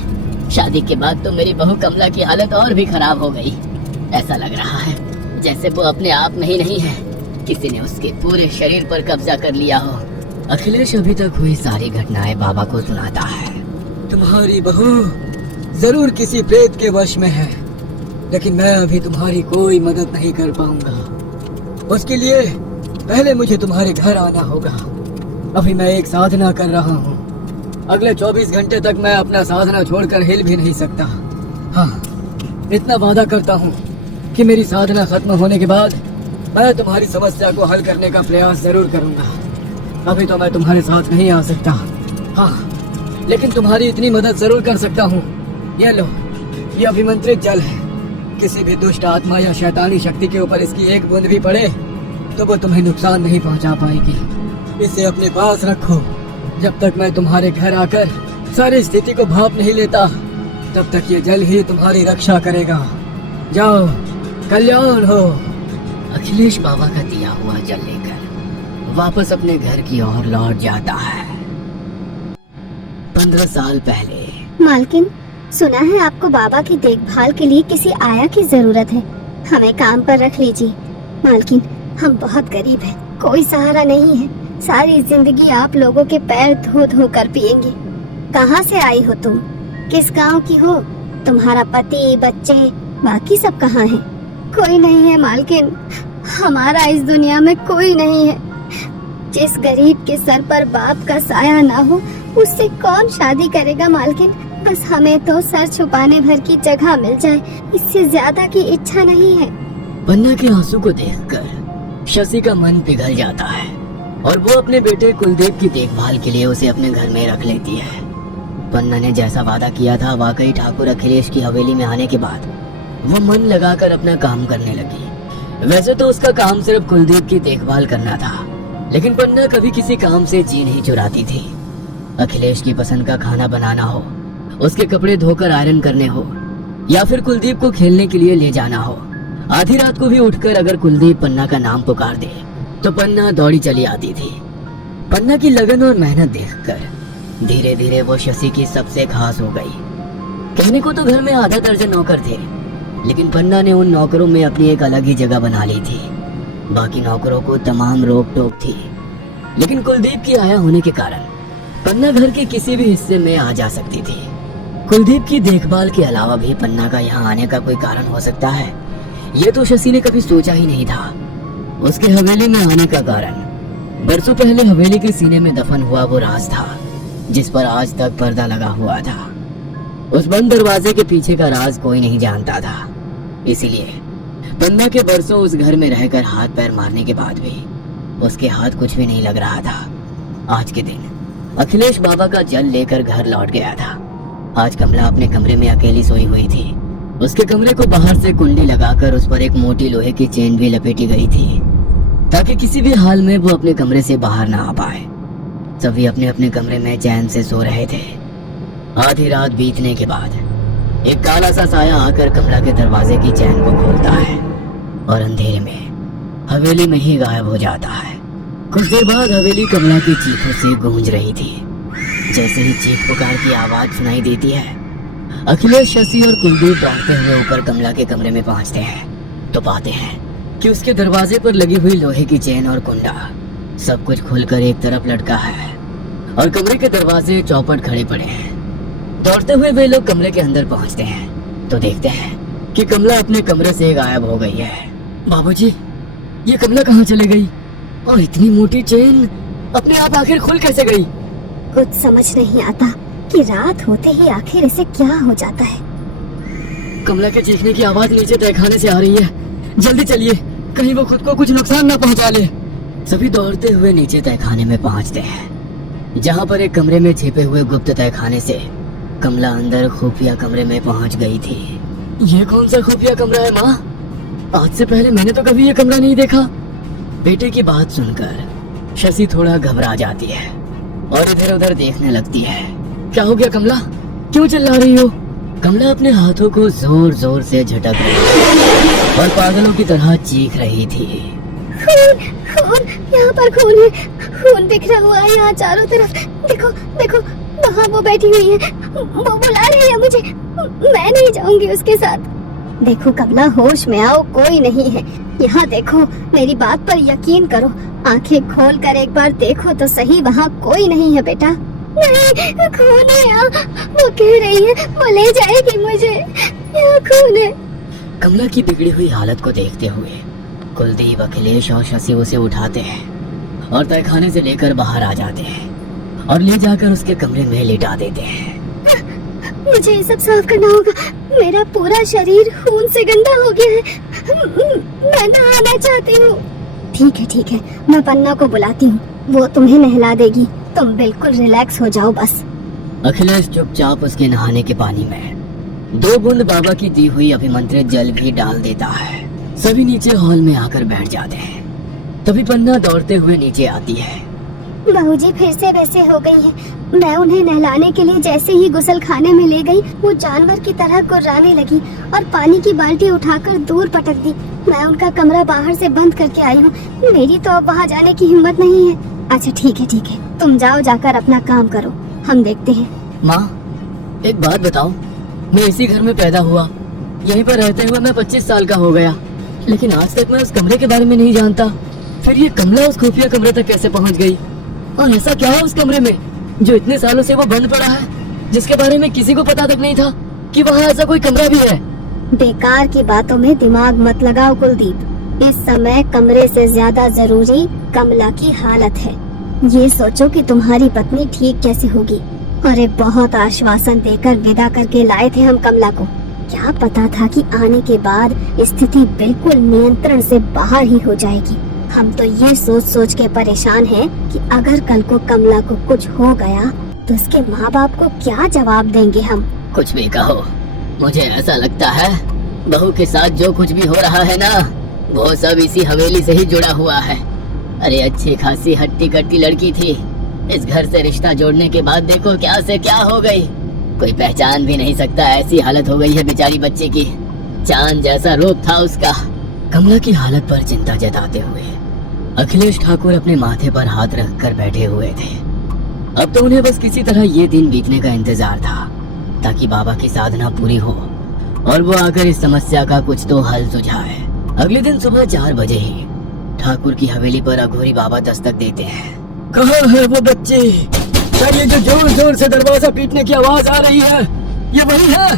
शादी के बाद तो मेरी बहू कमला की हालत और भी खराब हो गई। ऐसा लग रहा है जैसे वो अपने आप में ही नहीं है, किसी ने उसके पूरे शरीर पर कब्जा कर लिया हो। अखिलेश अभी तक हुई सारी घटनाएं बाबा को सुनाता है। तुम्हारी बहू जरूर किसी प्रेत के वश में है, लेकिन मैं अभी तुम्हारी कोई मदद नहीं कर पाऊंगा। उसके लिए पहले मुझे तुम्हारे घर आना होगा। अभी मैं एक साधना कर रहा हूँ। अगले 24 घंटे तक मैं अपना साधना छोड़कर हिल भी नहीं सकता। हाँ, इतना वादा करता हूँ कि मेरी साधना खत्म होने के बाद मैं तुम्हारी समस्या को हल करने का प्रयास जरूर करूंगा। अभी तो मैं तुम्हारे साथ नहीं आ सकता। हाँ, लेकिन तुम्हारी इतनी मदद जरूर कर सकता हूँ। ये लो, ये अभिमंत्रित जल है। किसी भी दुष्ट आत्मा या शैतानी शक्ति के ऊपर इसकी एक बूंद भी पड़े तो वो तुम्हें नुकसान नहीं पहुंचा पाएगी। इसे अपने पास रखो। जब तक मैं तुम्हारे घर आकर सारी स्थिति को भाप नहीं लेता, तब तक ये जल ही तुम्हारी रक्षा करेगा। जाओ, कल्याण हो। अखिलेश बाबा का दिया हुआ जल लेकर वापस अपने घर की ओर लौट जाता है। 15 साल पहले। मालकिन, सुना है आपको बाबा की देखभाल के लिए किसी आया की जरूरत है। हमें काम पर रख लीजिए। मालकिन, हम बहुत गरीब हैं, कोई सहारा नहीं है। सारी जिंदगी आप लोगों के पैर धो धो कर पिएंगे। कहाँ से आई हो तुम? किस गांव की हो? तुम्हारा पति, बच्चे, बाकी सब कहाँ हैं? कोई नहीं है मालकिन, हमारा इस दुनिया में कोई नहीं है। जिस गरीब के सर पर बाप का साया ना हो, उससे कौन शादी करेगा मालकिन? बस हमें तो सर छुपाने भर की जगह मिल जाए, इससे ज्यादा की इच्छा नहीं है। पन्ना के आंसू को देखकर शशि का मन पिघल जाता है और वो अपने बेटे कुलदीप की देखभाल के लिए उसे अपने घर में रख लेती है। पन्ना ने जैसा वादा किया था, वाकई ठाकुर अखिलेश की हवेली में आने के बाद वो मन लगाकर अपना काम करने लगी। वैसे तो उसका काम सिर्फ कुलदीप की देखभाल करना था, लेकिन पन्ना कभी किसी काम से जी नहीं चुराती थी। अखिलेश की पसंद का खाना बनाना हो, उसके कपड़े धोकर आयरन करने हो, या फिर कुलदीप को खेलने के लिए ले जाना हो, आधी रात को भी उठकर अगर कुलदीप पन्ना का नाम पुकार दे तो पन्ना दौड़ी चली आती थी। पन्ना की लगन और मेहनत देखकर धीरे धीरे वो शशि की सबसे खास हो गई। कहने को तो घर में आधा दर्जन नौकर थे, लेकिन पन्ना ने उन नौकरों में अपनी एक अलग ही जगह बना ली थी। बाकी नौकरों को तमाम रोक टोक थी, लेकिन कुलदीप की आया होने के कारण पन्ना घर के किसी भी हिस्से में आ जा सकती थी। कुलदीप की देखभाल के अलावा भी पन्ना का यहाँ आने का कोई कारण हो सकता है, ये तो शशि ने कभी सोचा ही नहीं था। उसके हवेली में आने का कारण बरसों पहले हवेली के सीने में दफन हुआ वो राज था, जिस पर आज तक पर्दा लगा हुआ था। उस बंद दरवाजे के पीछे का राज कोई नहीं जानता था, इसीलिए पन्ना के बरसों उस घर में रहकर हाथ पैर मारने के बाद भी उसके हाथ कुछ भी नहीं लग रहा था। आज के दिन अखिलेश बाबा का जल लेकर घर लौट गया था। आज कमला अपने कमरे में अकेली सोई हुई थी। उसके कमरे को बाहर से कुंडी लगाकर उस पर एक मोटी लोहे की चेन भी लपेटी गई थी, ताकि किसी भी हाल में वो अपने कमरे से बाहर ना आ पाए। सभी अपने अपने कमरे में चैन से सो रहे थे। आधी रात बीतने के बाद एक काला सा साया आकर कमरा के दरवाजे की चैन को खोलता है और अंधेरे में हवेली में ही गायब हो जाता है। कुछ देर बाद हवेली कमला की चीखों से गूंज रही थी। जैसे ही चीख पुकार की आवाज सुनाई देती है, अखिलेश, शशि और कुलदीप दौड़ते हुए ऊपर कमला के कमरे में पहुंचते हैं तो पाते हैं कि उसके दरवाजे पर लगी हुई लोहे की चेन और कुंडा सब कुछ खुलकर एक तरफ लटका है और कमरे के दरवाजे चौपट खड़े पड़े हैं। दौड़ते हुए वे लोग कमरे के अंदर पहुंचते हैं तो देखते हैं कि कमला अपने कमरे से गायब हो गई है। बाबूजी, ये कमला कहाँ चली गई और इतनी मोटी चेन अपने आप आखिर खुल कैसे गई? कुछ समझ नहीं आता कि रात होते ही आखिर इसे क्या हो जाता है। कमला के चीखने की आवाज नीचे तहखाने से आ रही है। जल्दी चलिए, कहीं वो खुद को कुछ नुकसान न पहुंचा ले। सभी दौड़ते हुए नीचे तहखाने में पहुंचते हैं, जहां पर एक कमरे में छिपे हुए गुप्त तहखाने से कमला अंदर खुफिया कमरे में पहुंच गई थी। ये कौन सा खुफिया कमरा है माँ? आज से पहले मैंने तो कभी ये कमरा नहीं देखा। बेटे की बात सुनकर शशि थोड़ा घबरा जाती है और इधर उधर देखने लगती है। क्या हो गया कमला, क्यों चिल्ला रही हो? कमला अपने हाथों को जोर जोर से झटक रही थी और पागलों की तरह चीख रही थी। खून, खून, यहाँ पर खून है, खून बिखरा हुआ है यहाँ चारों तरफ। देखो, देखो, वहाँ वो बैठी हुई है, वो बुला रही है मुझे। मैं नहीं जाऊंगी उसके साथ। देखो कमला, होश में आओ, कोई नहीं है यहाँ। देखो, मेरी बात पर यकीन करो, आंखें खोल कर एक बार देखो तो सही, वहाँ कोई नहीं है बेटा। नहीं, खून है यहाँ, वो कह रही है वो ले जाएगी मुझे, यहाँ खून है। कमला की बिगड़ी हुई हालत को देखते हुए कुलदीप, अखिलेश और शशि उसे उठाते हैं और तहखाने से लेकर बाहर आ जाते हैं और ले जाकर उसके कमरे में लिटा देते हैं। मुझे ये सब साफ करना होगा, मेरा पूरा शरीर खून से गंदा हो गया है। मैं नहाना चाहती हूँ। ठीक है, मैं पन्ना को बुलाती हूँ, वो तुम्हें नहला देगी। तुम बिल्कुल रिलैक्स हो जाओ बस। अखिलेश चुपचाप उसके नहाने के पानी में 2 बूंद बाबा की दी हुई अभिमंत्रित जल भी डाल देता है। सभी नीचे हॉल में आकर बैठ जाते हैं। तभी पन्ना दौड़ते हुए नीचे आती है। बहूजी फिर से वैसे हो गई है। मैं उन्हें नहलाने के लिए जैसे ही गुसल खाने में ले गई, वो जानवर की तरह गुर्राने लगी और पानी की बाल्टी उठाकर दूर पटक दी। मैं उनका कमरा बाहर से बंद करके आई हूँ। मेरी तो अब वहाँ जाने की हिम्मत नहीं है। अच्छा ठीक है, तुम जाओ, जाकर अपना काम करो, हम देखते हैं। माँ, एक बात बताओ, मैं इसी घर में पैदा हुआ, यहीं पर रहते हुए मैं 25 साल का हो गया, लेकिन आज तक मैं उस कमरे के बारे में नहीं जानता। फिर ये कमला उस खुफिया कमरे तक कैसे पहुंच गई? और ऐसा क्या है उस कमरे में जो इतने सालों से वो बंद पड़ा है, जिसके बारे में किसी को पता तक नहीं था कि वहाँ ऐसा कोई कमरा भी है? बेकार की बातों में दिमाग मत लगाओ कुलदीप। इस समय कमरे से ज्यादा जरूरी कमला की हालत है। ये सोचो कि तुम्हारी पत्नी ठीक कैसे होगी। अरे बहुत आश्वासन देकर विदा करके लाए थे हम कमला को। क्या पता था कि आने के बाद स्थिति बिल्कुल नियंत्रण से बाहर ही हो जाएगी। हम तो ये सोच सोच के परेशान हैं कि अगर कल को कमला को कुछ हो गया तो उसके माँ बाप को क्या जवाब देंगे हम। कुछ भी कहो, मुझे ऐसा लगता है बहू के साथ जो कुछ भी हो रहा है ना, वो सब इसी हवेली से ही जुड़ा हुआ है। अरे अच्छी खासी हट्टी कट्टी लड़की थी, इस घर से रिश्ता जोड़ने के बाद देखो क्या से क्या हो गई। कोई पहचान भी नहीं सकता, ऐसी हालत हो गई है बेचारी बच्चे की। चांद जैसा रूप था उसका। कमला की हालत पर चिंता जताते हुए अखिलेश ठाकुर अपने माथे पर हाथ रखकर बैठे हुए थे। अब तो उन्हें बस किसी तरह ये दिन बीतने का इंतजार था, ताकि बाबा की साधना पूरी हो और वो आकर इस समस्या का कुछ तो हल सुझाए। अगले दिन सुबह 4 बजे ही ठाकुर की हवेली पर अघोरी बाबा दस्तक देते हैं। कहाँ है वो बच्ची? क्या ये जो जोर जोर से दरवाजा पीटने की आवाज आ रही है, ये वही है?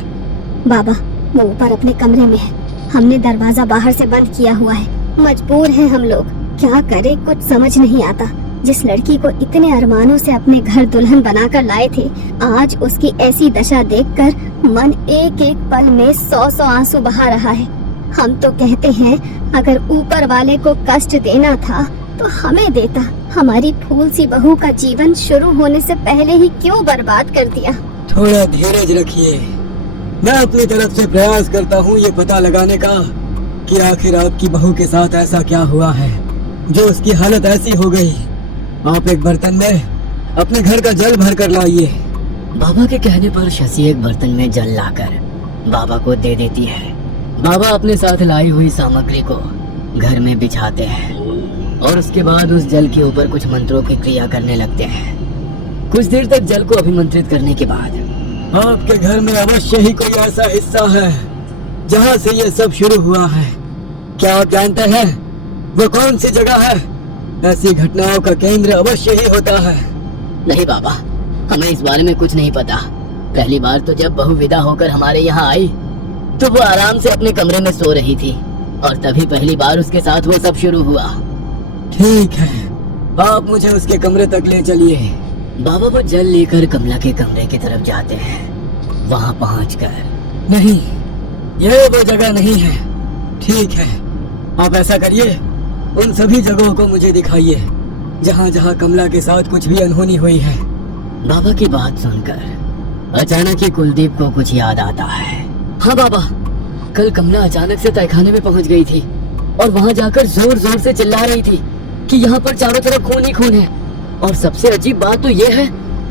बाबा, वो ऊपर अपने कमरे में है। हमने दरवाजा बाहर से बंद किया हुआ है। मजबूर हैं हम लोग, क्या करें कुछ समझ नहीं आता। जिस लड़की को इतने अरमानों से अपने घर दुल्हन बनाकर लाए थे, आज उसकी ऐसी दशा देखकर मन एक एक पल में 100 आंसू बहा रहा है। हम तो कहते हैं अगर ऊपर वाले को कष्ट देना था तो हमें देता। हमारी फूल सी बहू का जीवन शुरू होने से पहले ही क्यों बर्बाद कर दिया। थोड़ा धीरज रखिए, मैं अपनी तरफ से प्रयास करता हूँ ये पता लगाने का कि आखिर आपकी बहू के साथ ऐसा क्या हुआ है जो उसकी हालत ऐसी हो गई। आप एक बर्तन में अपने घर का जल भर कर लाइए। बाबा के कहने पर शशि एक बर्तन में जल लाकर बाबा को दे देती है। बाबा अपने साथ लाई हुई सामग्री को घर में बिछाते हैं और उसके बाद उस जल के ऊपर कुछ मंत्रों की क्रिया करने लगते हैं। कुछ देर तक जल को अभिमंत्रित करने के बाद आपके घर में अवश्य ही कोई ऐसा हिस्सा है जहाँ से ये सब शुरू हुआ है। क्या आप जानते हैं वो कौन सी जगह है? ऐसी घटनाओं का केंद्र अवश्य ही होता है। नहीं बाबा, हमें इस बारे में कुछ नहीं पता। पहली बार तो जब बहू विदा होकर हमारे यहाँ आई तो वो आराम से अपने कमरे में सो रही थी और तभी पहली बार उसके साथ वो सब शुरू हुआ। ठीक है, आप मुझे उसके कमरे तक ले चलिए। बाबा वो जल लेकर कमला के कमरे की तरफ जाते हैं। वहाँ पहुँचकर नहीं, ये वो जगह नहीं है। ठीक है, आप ऐसा करिए, उन सभी जगहों को मुझे दिखाइए जहाँ जहाँ कमला के साथ कुछ भी अनहोनी हुई है। बाबा की बात सुनकर अचानक ही कुलदीप को कुछ याद आता है। हाँ बाबा, कल कमला अचानक से तहखाने में पहुंच गई थी और वहां जाकर जोर जोर से चिल्ला रही थी कि यहाँ पर चारों तरफ खून ही खून है। और सबसे अजीब बात तो ये है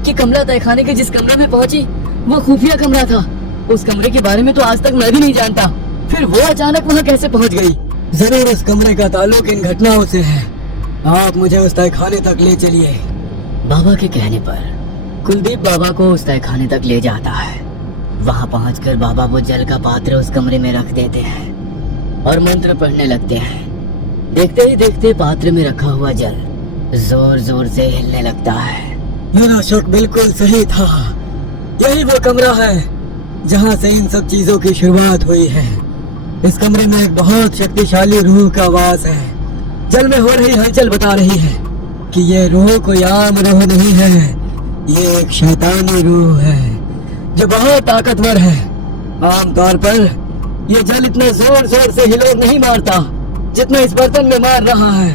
कि कमला तहखाने के जिस कमरे में पहुंची वो खुफिया कमरा था उस कमरे के बारे में तो आज तक मैं भी नहीं जानता, फिर वो अचानक वहाँ कैसे पहुँच गई? जरूर उस कमरे का ताल्लुक इन घटनाओं से है। आप मुझे उस तहखाने तक ले चलिए। बाबा के कहने पर कुलदीप बाबा को उस तहखाने तक ले जाता है। वहाँ पहुंचकर बाबा वो जल का पात्र उस कमरे में रख देते हैं और मंत्र पढ़ने लगते हैं। देखते ही देखते पात्र में रखा हुआ जल जोर जोर से हिलने लगता है। मेरा शक बिल्कुल सही था। यही वो कमरा है जहाँ से इन सब चीजों की शुरुआत हुई है। इस कमरे में एक बहुत शक्तिशाली रूह का वास है। जल में हो रही हलचल बता रही है कि ये रूह कोई आम रूह नहीं है, ये एक शैतानी रूह है जो बहुत ताकतवर है। आमतौर पर ये जल इतना जोर जोर से हिलोर नहीं मारता जितना इस बर्तन में मार रहा है।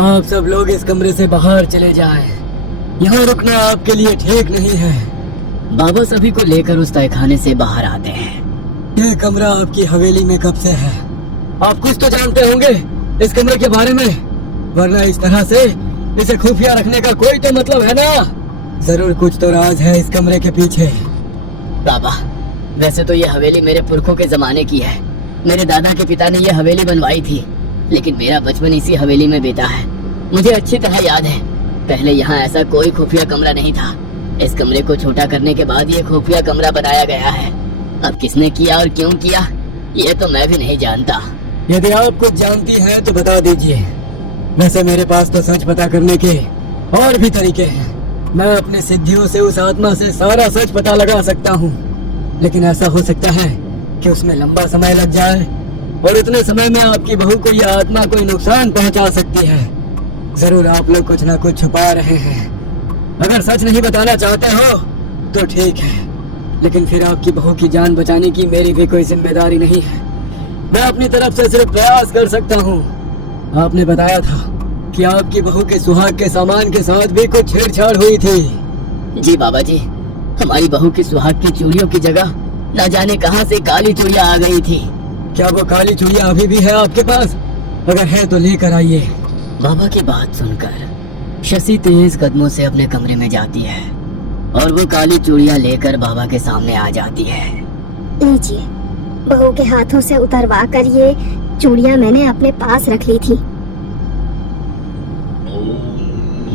आप सब लोग इस कमरे से बाहर चले जाएं। यहाँ रुकना आपके लिए ठीक नहीं है। बाबा सभी को लेकर उस तहखाने से बाहर आते हैं। ये कमरा आपकी हवेली में कब से है? आप कुछ तो जानते होंगे इस कमरे के बारे में, वरना इस तरह से इसे खुफिया रखने का कोई तो मतलब है ना। जरूर कुछ तो राज है इस कमरे के पीछे। बाबा, वैसे तो ये हवेली मेरे पुरखों के जमाने की है। मेरे दादा के पिता ने ये हवेली बनवाई थी, लेकिन मेरा बचपन इसी हवेली में बीता है। मुझे अच्छी तरह याद है, पहले यहाँ ऐसा कोई खुफिया कमरा नहीं था। इस कमरे को छोटा करने के बाद ये खुफिया कमरा बनाया गया है। अब किसने किया और क्यों किया, ये तो मैं भी नहीं जानता। यदि आप कुछ जानती हैं तो बता दीजिए। वैसे मेरे पास तो सच पता करने के और भी तरीके हैं। मैं अपने सिद्धियों से उस आत्मा से सारा सच पता लगा सकता हूँ, लेकिन ऐसा हो सकता है कि उसमें लंबा समय लग जाए और इतने समय में आपकी बहू को यह आत्मा कोई नुकसान पहुँचा सकती है। जरूर आप लोग कुछ ना कुछ छुपा रहे हैं। अगर सच नहीं बताना चाहते हो तो ठीक है, लेकिन फिर आपकी बहू की जान बचाने की मेरी भी कोई जिम्मेदारी नहीं है। मैं अपनी तरफ से सिर्फ प्रयास कर सकता हूँ। आपने बताया था कि आपकी बहू के सुहाग के सामान के साथ भी कुछ छेड़छाड़ हुई थी। जी बाबा जी, हमारी बहू की सुहाग की चूड़ियों की जगह न जाने कहां से काली चूड़ियां आ गई थी। क्या वो काली चूड़ियां अभी भी है आपके पास? अगर है तो लेकर आइए। बाबा की बात सुनकर शशि तेज कदमों से अपने कमरे में जाती है और वो काली चूड़ियां लेकर बाबा के सामने आ जाती है। लीजिए, बहू के हाथों से उतरवा कर ये चूड़ियां मैंने अपने पास रख ली थी।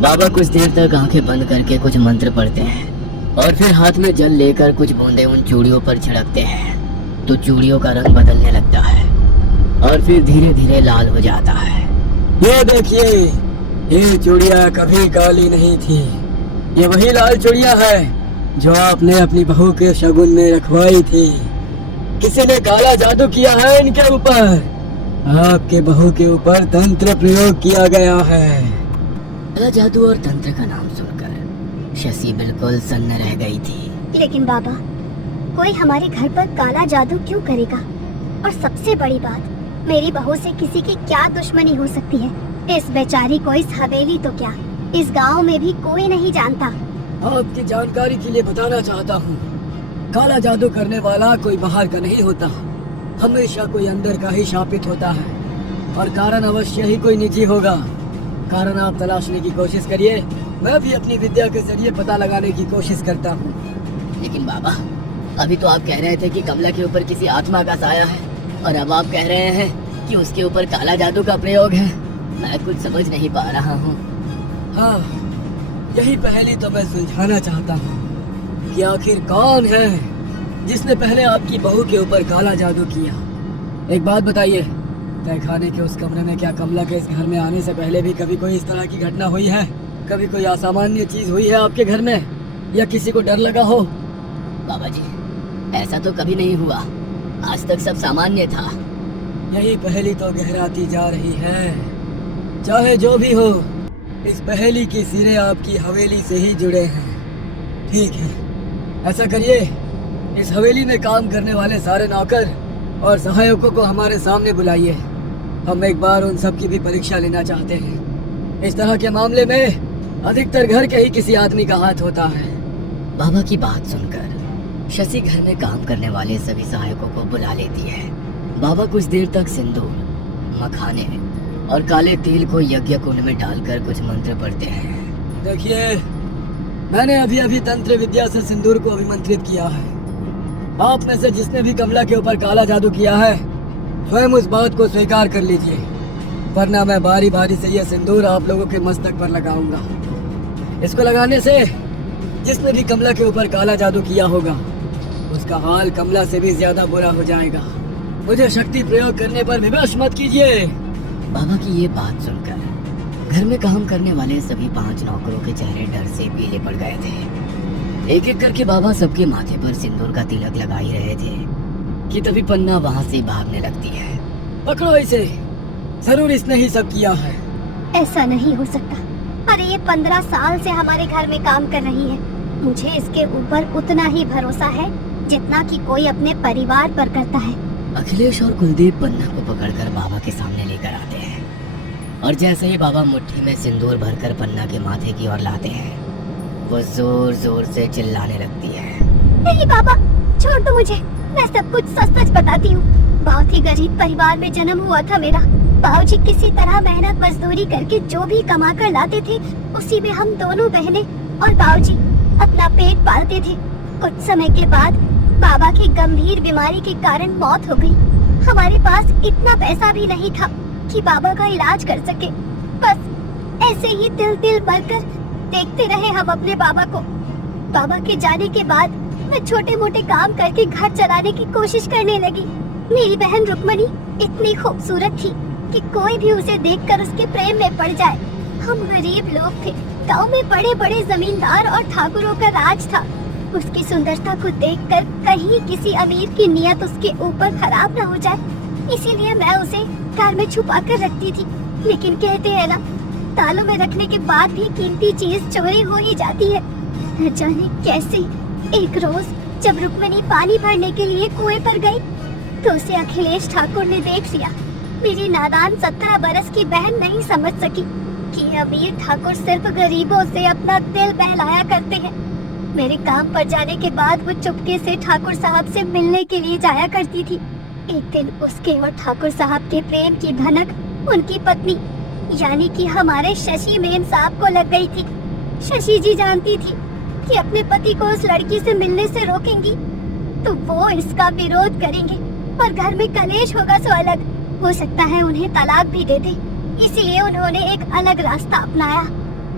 बाबा कुछ देर तक आंखें बंद करके कुछ मंत्र पढ़ते हैं और फिर हाथ में जल लेकर कुछ बूंदे उन चूड़ियों पर छिड़कते हैं तो चूड़ियों का रंग बदलने लगता है और फिर धीरे धीरे लाल हो जाता है। ये देखिए, ये चूड़ियां कभी काली नहीं थी। ये वही लाल चूड़ियां है जो आपने अपनी बहू के शगुन में रखवाई थी। किसी ने काला जादू किया है इनके ऊपर। आपके बहू के ऊपर तंत्र प्रयोग किया गया है। काला जादू और तंत्र का नाम सुनकर शशि बिल्कुल सन्न रह गई थी। लेकिन बाबा, कोई हमारे घर पर काला जादू क्यों करेगा? और सबसे बड़ी बात, मेरी बहू से किसी की क्या दुश्मनी हो सकती है? इस बेचारी को इस हवेली तो क्या, इस गांव में भी कोई नहीं जानता। आपकी जानकारी के लिए बताना चाहता हूँ, काला जादू करने वाला कोई बाहर का नहीं होता, हमेशा कोई अंदर का ही शापित होता है और कारण अवश्य ही कोई निजी होगा। कारण आप तलाशने की कोशिश करिए, मैं भी अपनी विद्या के जरिए पता लगाने की कोशिश करता हूँ। लेकिन बाबा, अभी तो आप कह रहे थे कि कमला के ऊपर किसी आत्मा का साया है और अब आप कह रहे हैं कि उसके ऊपर काला जादू का प्रयोग है। मैं कुछ समझ नहीं पा रहा हूँ। हाँ, यही पहली तो मैं सुलझाना चाहता हूँ कि आखिर कौन है जिसने पहले आपकी बहू के ऊपर काला जादू किया। एक बात बताइए, तहखाने के उस कमरे में क्या कमला के इस घर में आने से पहले भी कभी कोई इस तरह की घटना हुई है? कभी कोई असामान्य चीज हुई है आपके घर में, या किसी को डर लगा हो? बाबा जी, ऐसा तो कभी नहीं हुआ, आज तक सब सामान्य था। यही पहेली तो गहराती जा रही है। चाहे जो भी हो, इस पहेली के सिरे आपकी हवेली से ही जुड़े हैं। ठीक है, ऐसा करिए, इस हवेली में काम करने वाले सारे नौकर और सहायकों को हमारे सामने बुलाइए। हम एक बार उन सब की भी परीक्षा लेना चाहते हैं। इस तरह के मामले में अधिकतर घर के ही किसी आदमी का हाथ होता है। बाबा की बात सुनकर शशि घर में काम करने वाले सभी सहायकों को बुला लेती है। बाबा कुछ देर तक सिंदूर, मखाने और काले तेल को यज्ञ कुंड में डालकर कुछ मंत्र पढ़ते हैं। देखिए, मैंने अभी अभी तंत्र विद्या से सिंदूर को अभिमंत्रित किया है। आप में से जिसने भी कमला के ऊपर काला जादू किया है स्वयं उस बात को स्वीकार कर लीजिए, वरना मैं बारी बारी से यह सिंदूर आप लोगों के मस्तक पर लगाऊंगा। इसको लगाने से जिसने भी कमला के ऊपर काला जादू किया होगा उसका हाल कमला से भी ज्यादा बुरा हो जाएगा। मुझे शक्ति प्रयोग करने पर विवश मत कीजिए। बाबा की ये बात सुनकर घर में काम करने वाले सभी 5 नौकरों के चेहरे डर से पीले पड़ गए थे। एक एक करके बाबा सबके माथे पर सिंदूर का तिलक लगा ही रहे थे कि तभी पन्ना वहाँ से भागने लगती है। पकड़ो इसे, जरूर इसने ही सब किया है। ऐसा नहीं हो सकता। अरे ये 15 साल से हमारे घर में काम कर रही है। मुझे इसके ऊपर उतना ही भरोसा है जितना कि कोई अपने परिवार पर करता है। अखिलेश और कुलदीप पन्ना को पकड़कर बाबा के सामने लेकर आते हैं और जैसे ही बाबा मुट्ठी में सिंदूर भरकर पन्ना के माथे की ओर लाते हैं वो जोर जोर से चिल्लाने लगती है। नहीं बाबा, छोड़ दो मुझे, मैं सब कुछ सच सच बताती हूँ। बहुत ही गरीब परिवार में जन्म हुआ था मेरा। बाबूजी किसी तरह मेहनत मजदूरी करके जो भी कमा कर लाते थे उसी में हम दोनों बहनें और बाबूजी अपना पेट पालते थे। कुछ समय के बाद बाबा की गंभीर बीमारी के कारण मौत हो गई। हमारे पास इतना पैसा भी नहीं था कि बाबा का इलाज कर सके। बस ऐसे ही तिल तिल मरकर देखते रहे हम अपने बाबा को। बाबा के जाने के बाद मैं छोटे मोटे काम करके घर चलाने की कोशिश करने लगी। मेरी बहन रुक्मणी इतनी खूबसूरत थी कि कोई भी उसे देखकर उसके प्रेम में पड़ जाए। हम गरीब लोग थे, गांव में बड़े बड़े जमींदार और ठाकुरों का राज था। उसकी सुंदरता को देखकर कहीं किसी अमीर की नियत उसके ऊपर खराब न हो जाए, इसीलिए मैं उसे घर में छुपा कर रखती थी। लेकिन कहते हैं ना, तालों में रखने के बाद भी कीमती चीज चोरी हो ही जाती है। न जाने कैसे एक रोज जब रुक्मणी पानी भरने के लिए कुएं पर गई तो उसे अखिलेश ठाकुर ने देख लिया। मेरी नादान 17 बरस की बहन नहीं समझ सकी कि अमीर ठाकुर सिर्फ गरीबों से अपना दिल बहलाया करते हैं। मेरे काम पर जाने के बाद वो चुपके से ठाकुर साहब से मिलने के लिए जाया करती थी। एक दिन उसके और ठाकुर साहब के प्रेम की भनक उनकी पत्नी यानी कि हमारे शशि मेम साहब को लग गई थी। शशि जी जानती थी कि अपने पति को उस लड़की से मिलने से रोकेंगी तो वो इसका विरोध करेंगे और घर में कलेश होगा सो अलग। हो सकता है उन्हें तलाक भी दे दे। इसीलिए उन्होंने एक अलग रास्ता अपनाया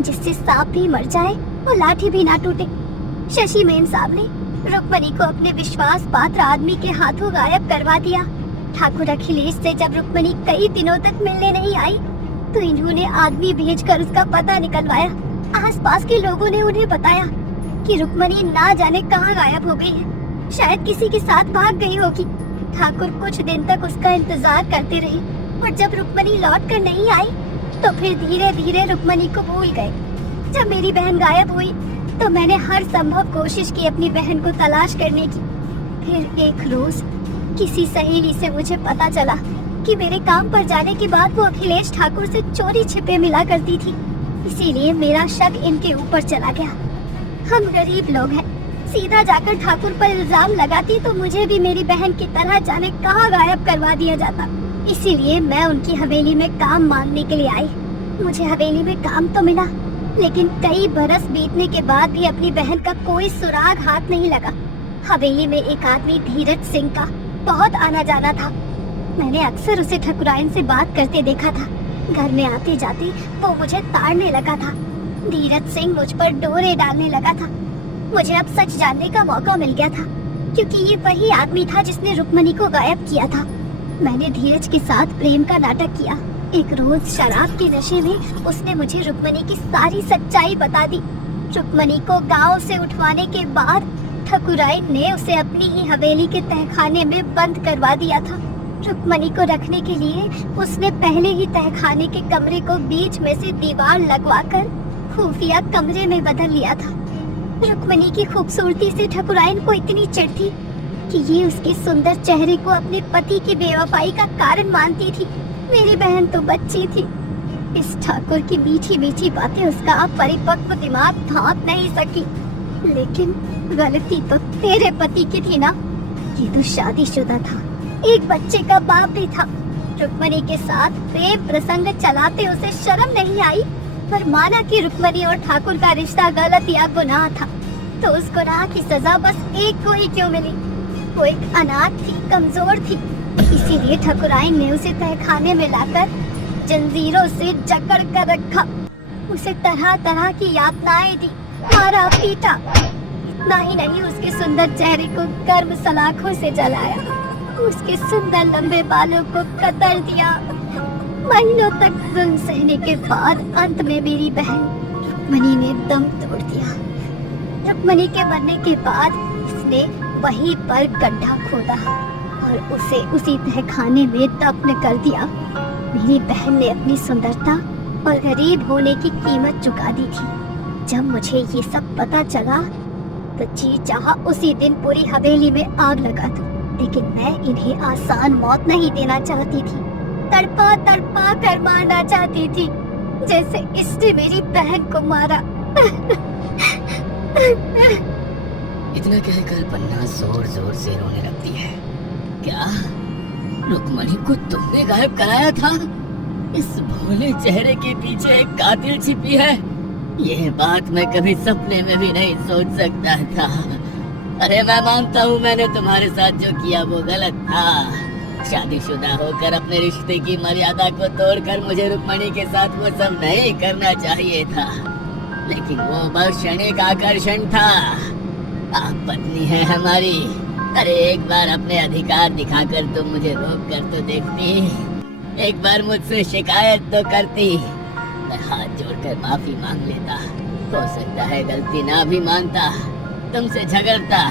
जिससे सांप भी मर जाए और लाठी भी ना टूटे। शशि मेम साहब ने रुक्मणी को अपने विश्वास पात्र आदमी के हाथों गायब करवा दिया। ठाकुर अखिलेश से जब रुक्मणी कई दिनों तक मिलने नहीं आई तो इन्होंने आदमी भेजकर उसका पता निकलवाया। आसपास के लोगों ने उन्हें बताया कि रुक्मणी ना जाने कहाँ गायब हो गई है, शायद किसी के साथ भाग गई होगी। ठाकुर कुछ दिन तक उसका इंतजार करते रहे और जब रुक्मणी लौट कर नहीं आई तो फिर धीरे धीरे रुक्मणी को भूल गए। जब मेरी बहन गायब हुई तो मैंने हर संभव कोशिश की अपनी बहन को तलाश करने की। फिर एक रोज किसी सहेली से मुझे पता चला कि मेरे काम पर जाने के बाद वो अखिलेश ठाकुर से चोरी छिपे मिला करती थी। इसीलिए मेरा शक इनके ऊपर चला गया। हम गरीब लोग हैं, सीधा जाकर ठाकुर पर इल्जाम लगाती तो मुझे भी मेरी बहन की तरह जाने कहाँ गायब करवा दिया जाता। इसीलिए मैं उनकी हवेली में काम मांगने के लिए आई। मुझे हवेली में काम तो मिला, लेकिन कई बरस बीतने के बाद भी अपनी बहन का कोई सुराग हाथ नहीं लगा। हवेली में एक आदमी धीरज सिंह का बहुत आना जाना था। मैंने अक्सर उसे ठकुराइन से बात करते देखा था। घर में आते जाते वो मुझे ताड़ने लगा था। धीरज सिंह मुझ पर डोरे डालने लगा था। मुझे अब सच जानने का मौका मिल गया था, क्योंकि ये वही आदमी था जिसने रुक्मणी को गायब किया था। मैंने धीरज के साथ प्रेम का नाटक किया। एक रोज शराब के नशे में उसने मुझे रुक्मणी की सारी सच्चाई बता दी। रुक्मणी को गांव से उठवाने के बाद ठकुराइन ने उसे अपनी ही हवेली के तहखाने में बंद करवा दिया था। रुक्मणी को रखने के लिए उसने पहले ही तहखाने के कमरे को बीच में से दीवार लगवाकर खुफिया कमरे में बदल लिया था। रुक्मणी की खूबसूरती से ठकुराइन को इतनी चिढ़ थी कि ये उसके सुंदर चेहरे को अपने पति की बेवफाई का कारण मानती थी। मेरी बहन तो बच्ची थी। इस ठाकुर की मीठी मीठी बातें उसका अपरिपक्व दिमाग भांप नहीं सकी। लेकिन गलती तो तेरे पति की थी ना। ये तो शादीशुदा था, एक बच्चे का बाप भी था। रुक्मणी के साथ प्रेम प्रसंग चलाते उसे शर्म नहीं आई, पर माना कि रुक्मणी और ठाकुर का रिश्ता गलत या गुनाह था, तो उस गुनाह की सजा बस एक को ही क्यों मिली? वो एक अनाथ थी, कमजोर थी, इसीलिए ठकुराइन ने उसे तहखाने में लाकर जंजीरों से जकड़ कर रखा। उसे तरह तरह की यातनाएं दी, मारा पीटा। इतना ही नहीं, उसके सुंदर चेहरे को गर्म सलाखों से जलाया, उसके सुंदर लंबे बालों को कतर दिया। महीनों तक जुल्म सहने के बाद अंत में मेरी बहन रुक्मणी ने दम तोड़ दिया। रुक्मणी के मरने के बाद इसने वहीं पर गड्ढा खोदा और उसे उसी तहखाने में दफन कर दिया। मेरी बहन ने अपनी सुंदरता और गरीब होने की कीमत चुका दी थी। जब मुझे ये सब पता चला तो जी चाहा उसी दिन पूरी हवेली में आग लगा दूं, लेकिन मैं इन्हें आसान मौत नहीं देना चाहती थी। तड़पा तड़पा कर मारना चाहती थी, जैसे इसने मेरी बहन को मारा। इतना कहकर पन्ना जोर जोर से रोने लगती है। क्या रुक्मणी को तुमने गायब कराया था? इस भोले चेहरे के पीछे एक कातिल छिपी है। यह बात मैं कभी सपने में भी नहीं सोच सकता था। अरे मैं मानता हूँ मैंने तुम्हारे साथ जो किया वो गलत था। शादीशुदा होकर अपने रिश्ते की मर्यादा को तोड़कर मुझे रुक्मणी के साथ वो सब नहीं करना चाहिए था, लेकिन वो बस क्षणिक आकर्षण था। आप पत्नी है हमारी। अरे एक बार अपने अधिकार दिखाकर तुम मुझे रोक कर तो देखती, एक बार मुझसे शिकायत तो करती। मैं हाथ जोड़कर माफी मांग लेता। हो सकता है गलती ना भी मानता, तुमसे झगड़ता,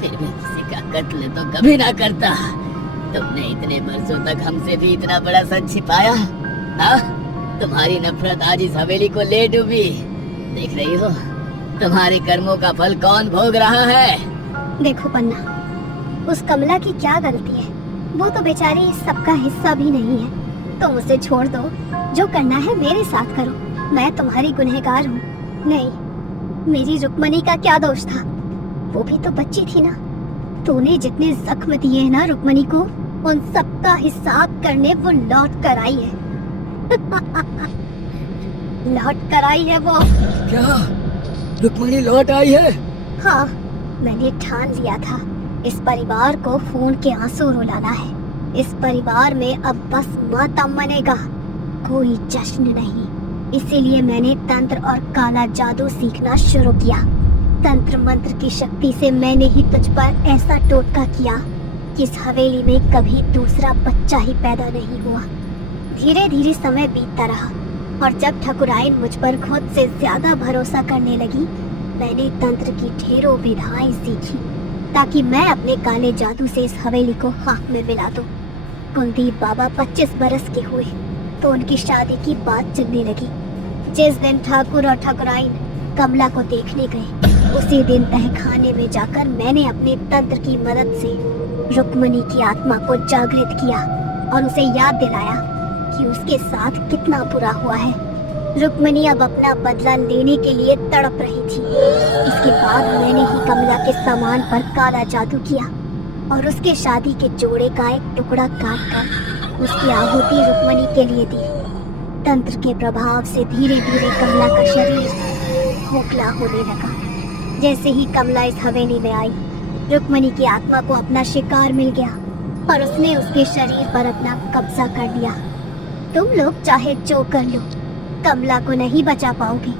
फिर भी किसी का कत्ल तो कभी ना करता। तुमने इतने बरसों तक हमसे भी इतना बड़ा सच छिपाया। हाँ, तुम्हारी नफरत आज इस हवेली को ले डूबी। देख रही हो तुम्हारे कर्मों का फल कौन भोग रहा है। देखो पन्ना, उस कमला की क्या गलती है? वो तो बेचारी इस सबका हिस्सा भी नहीं है। तुम उसे छोड़ दो, जो करना है मेरे साथ करो। मैं तुम्हारी गुनहगार हूँ। नहीं, मेरी रुक्मणी का क्या दोष था? वो भी तो बच्ची थी ना। तूने जितने जख्म दिए हैं ना रुक्मणी को, उन सबका हिसाब करने वो लौट कर आई है। लौट कर आई है वो। क्या रुक्मणी लौट आई है? हाँ, मैंने ठान लिया था इस परिवार को खून के आंसू रुलाना है। इस परिवार में अब बस मातम मनेगा, कोई जश्न नहीं। इसीलिए मैंने तंत्र और काला जादू सीखना शुरू किया। तंत्र मंत्र की शक्ति से मैंने ही तुझ पर ऐसा टोटका किया कि इस हवेली में कभी दूसरा बच्चा ही पैदा नहीं हुआ। धीरे धीरे समय बीतता रहा और जब ठकुराइन मुझ पर खुद से ज्यादा भरोसा करने लगी, मैंने तंत्र की ढेरों विधाएं सीखी ताकि मैं अपने काले जादू से इस हवेली को खाक में मिला दूं। कुलदीप बाबा 25 बरस के हुए तो उनकी शादी की बात चलने लगी। जिस दिन ठाकुर और ठकुराइन कमला को देखने गए, उसी दिन तहखाने में जाकर मैंने अपने तंत्र की मदद से रुक्मणी की आत्मा को जागृत किया और उसे याद दिलाया कि उसके साथ कितना बुरा हुआ है। रुक्मणी अब अपना बदला लेने के लिए तड़प रही थी। इसके बाद मैंने ही कमला के सामान पर काला जादू किया और उसके शादी के जोड़े का एक टुकड़ा काट कर उसकी आहुति रुक्मणी के लिए दी। तंत्र के प्रभाव से धीरे धीरे कमला का शरीर खोखला होने लगा। जैसे ही कमला इस हवेली में आई, रुक्मणी की आत्मा को अपना शिकार मिल गया और उसने उसके शरीर पर अपना कब्जा कर लिया। तुम लोग चाहे जो कर लो, कमला को नहीं बचा पाओगे।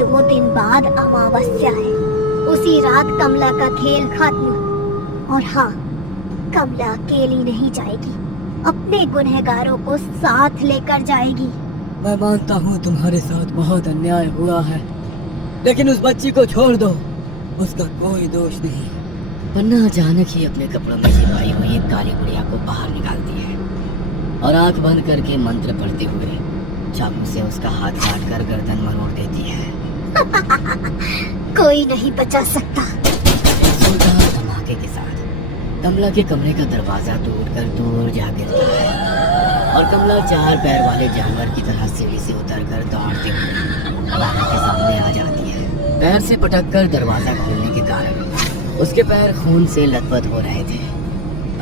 2 दिन बाद अमावस्या है। उसी रात कमला का खेल खत्म। और हाँ, कमला अकेली नहीं जाएगी, अपने गुनहगारों को साथ लेकर जाएगी। मैं मानता हूँ तुम्हारे साथ बहुत अन्याय हुआ है, लेकिन उस बच्ची को छोड़ दो, उसका कोई दोष नहीं। पन्ना अचानक ही अपने कपड़ों में छिपाई हुई एक काली गुड़िया को बाहर निकालती है और आंख बंद करके मंत्र पढ़ते हुए चाकू से उसका हाथ काट कर गर्दन मरोड़ देती है। कोई नहीं बचा सकता। जोरदार धमाके के साथ कमला के कमरे का दरवाजा टूटकर दूर जा गिरता है और कमला 4 पैर वाले जानवर की तरह सीढ़ी से उतरकर दौड़ते हुए बाबा के सामने आ जाती है। पैर से पटककर दरवाजा खोलने के कारण उसके पैर खून से लथपथ हो रहे थे।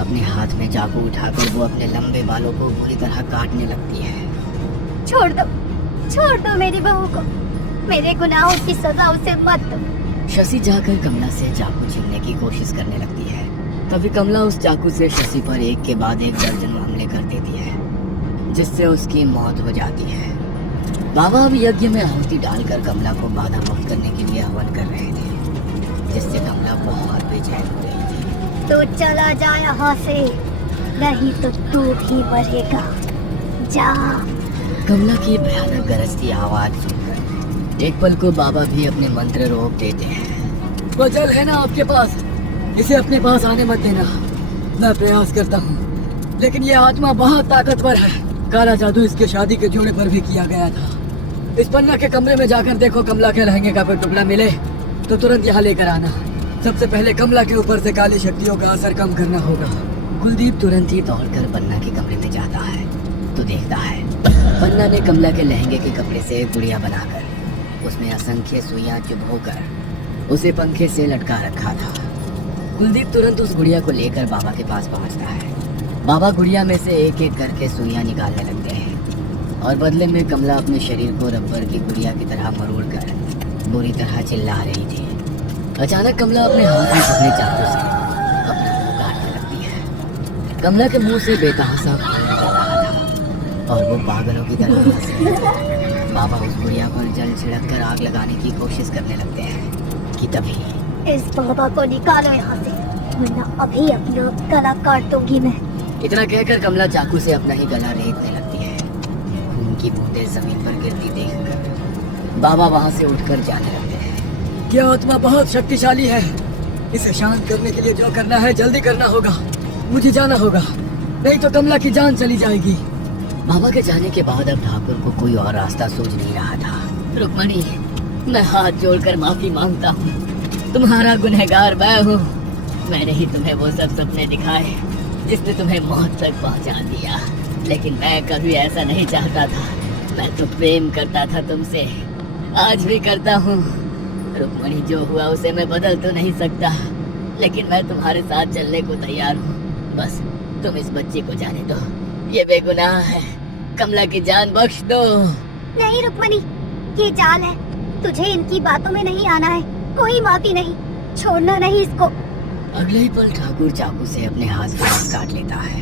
अपने हाथ में चाकू उठाकर वो अपने लंबे बालों को बुरी तरह काटने लगती है। छोड़ दो मेरी बहू को। मेरे गुनाहों की सजा उसे मत दो। शशि जाकर कमला से चाकू छीनने की कोशिश करने लगती है, तभी कमला उस चाकू से शशि पर एक के बाद एक दर्जन हमले कर देती है, जिससे उसकी मौत हो जाती है। बाबा अब यज्ञ में आहुति डालकर कमला को बाधा मुक्त करने के लिए हवन कर रहे थे, जिससे कमला बहुत बेचैन हो रही थी। तो चला जा यहाँ से, नहीं तो तू भी मरेगा। जा। कमला की भयानक गरजती आवाज सुनकर एक पल को बाबा भी अपने मंत्र रोक देते हैं। वो जल है ना आपके पास, इसे अपने पास आने मत देना। मैं प्रयास करता हूँ, लेकिन ये आत्मा बहुत ताकतवर है। काला जादू इसके शादी के जोड़े पर भी किया गया था। इस पन्ना के कमरे में जाकर देखो, कमला के लहंगे का कोई टुकड़ा मिले तो तुरंत यहाँ लेकर आना। सबसे पहले कमला के ऊपर से काली शक्तियों का असर कम करना होगा। कुलदीप तुरंत ही दौड़कर पन्ना के कमरे में जाता है तो देखता है पन्ना ने कमला के लहंगे के कपड़े से गुड़िया बनाकर उसमें असंख्य सुइयां चुभोकर उसे पंखे से लटका रखा था। कुलदीप तुरंत उस गुड़िया को लेकर बाबा के पास पहुंचता है। बाबा गुड़िया में से एक एक करके सुइयां निकालने लगते हैं और बदले में कमला अपने शरीर को रबर की गुड़िया की तरह मरोड़कर बुरी तरह चिल्ला रही थी। अचानक कमला अपने हाथ में पकड़े चाकू से अपना मुंह काटने लगती है। कमला के मुंह से बेतहासा खून निकल रहा था और वो पागलों की तरह हंस रही थी। बाबा उस गुड़िया पर जल छिड़क कर आग लगाने की कोशिश करने लगते हैं कि तभी इस बाबा को निकालो यहाँ से, वरना अभी अपना गला काट दूंगी मैं। इतना कहकर कमला चाकू से अपना ही गला रेतने लगती है। खून की बूंदें जमीन पर गिरती देखकर बाबा वहां से उठकर जाने लगते हैं। यह आत्मा बहुत शक्तिशाली है, इसे शांत करने के लिए जो करना है जल्दी करना होगा। मुझे जाना होगा, नहीं तो कमला की जान चली जाएगी। बाबा के जाने के बाद अब ठाकुर को कोई और रास्ता सूझ नहीं रहा था। रुक्मणी, मैं हाथ जोड़कर माफी मांगता हूँ। तुम्हारा गुनहगार मैं हूँ। मैंने ही तुम्हें वो सब सपने दिखाए जिसने तुम्हें मौत तक पहुँचा दिया, लेकिन मैं कभी ऐसा नहीं चाहता था। मैं तो प्रेम करता था तुमसे, आज भी करता हूँ। रुक्मणी, जो हुआ उसे मैं बदल तो नहीं सकता, लेकिन मैं तुम्हारे साथ चलने को तैयार हूँ। बस तुम इस बच्चे को जाने दो, ये बेगुनाह है। कमला की जान बख्श दो। नहीं रुक्मणी, ये जाल है, तुझे इनकी बातों में नहीं आना है। कोई माफी नहीं, छोड़ना नहीं इसको। अगले ही पल ठाकुर चाकू से अपने हाथ का नस काट लेता है।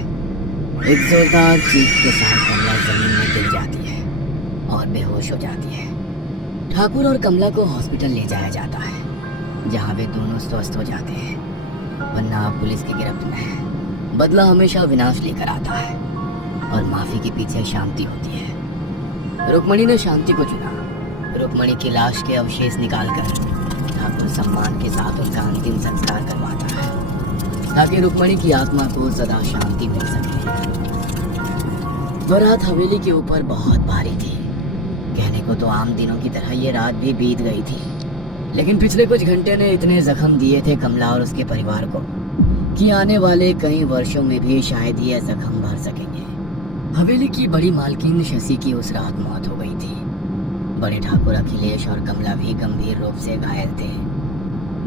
एक जोरदार चीख के साथ कमला जमीन में गिर जाती है और बेहोश हो जाती है। ठाकुर और कमला को हॉस्पिटल ले जाया जाता है, जहाँ वे दोनों स्वस्थ हो जाते हैं, वरना पुलिस की गिरफ्त में है। बदला हमेशा विनाश लेकर आता है और माफी के पीछे शांति होती है। रुक्मणी ने शांति को चुना। रुक्मणी की लाश के अवशेष निकालकर ठाकुर सम्मान के साथ उनका अंतिम संस्कार करवाता है, ताकि रुक्मणी की आत्मा को सदा शांति मिल सके। वह रात हवेली के ऊपर बहुत भारी थी। कहने को तो आम दिनों की तरह ये रात भी बीत गई थी, लेकिन पिछले कुछ घंटे ने इतने जख्म दिए थे कमला और उसके परिवार को कि आने वाले कई वर्षों में भी शायद ये जख्म भर सकेंगे। हवेली की बड़ी मालकिन शशि की उस रात मौत हो गई थी। बड़े ठाकुर अखिलेश और कमला भी गंभीर रूप से घायल थे।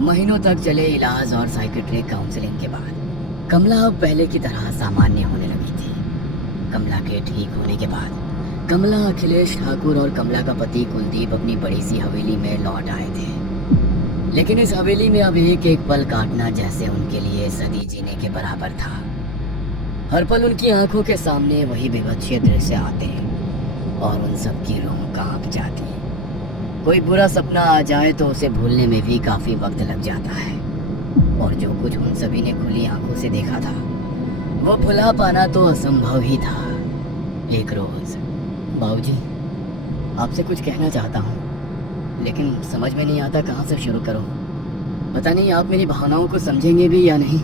महीनों तक चले इलाज और साइकेट्रिक काउंसलिंग के बाद कमला अब पहले की तरह सामान्य होने लगी थी। कमला के ठीक होने के बाद कमला, अखिलेश ठाकुर और कमला का पति कुलदीप अपनी बड़ी सी हवेली में लौट आए थे। लेकिन इस हवेली में अब एक एक पल काटना जैसे उनके लिए सदी जीने के बराबर था। हर पल उनकी आंखों के सामने वही विभत्स दृश्य आते और उन सब की रूह कांप जाती। कोई बुरा सपना आ जाए तो उसे भूलने में भी काफी वक्त लग जाता है, और जो कुछ उन सभी ने खुली आंखों से देखा था वो भुला पाना तो असंभव ही था। एक रोज, बाबूजी, आपसे कुछ कहना चाहता हूँ, लेकिन समझ में नहीं आता कहाँ से शुरू करूँ। पता नहीं आप मेरी भावनाओं को समझेंगे भी या नहीं।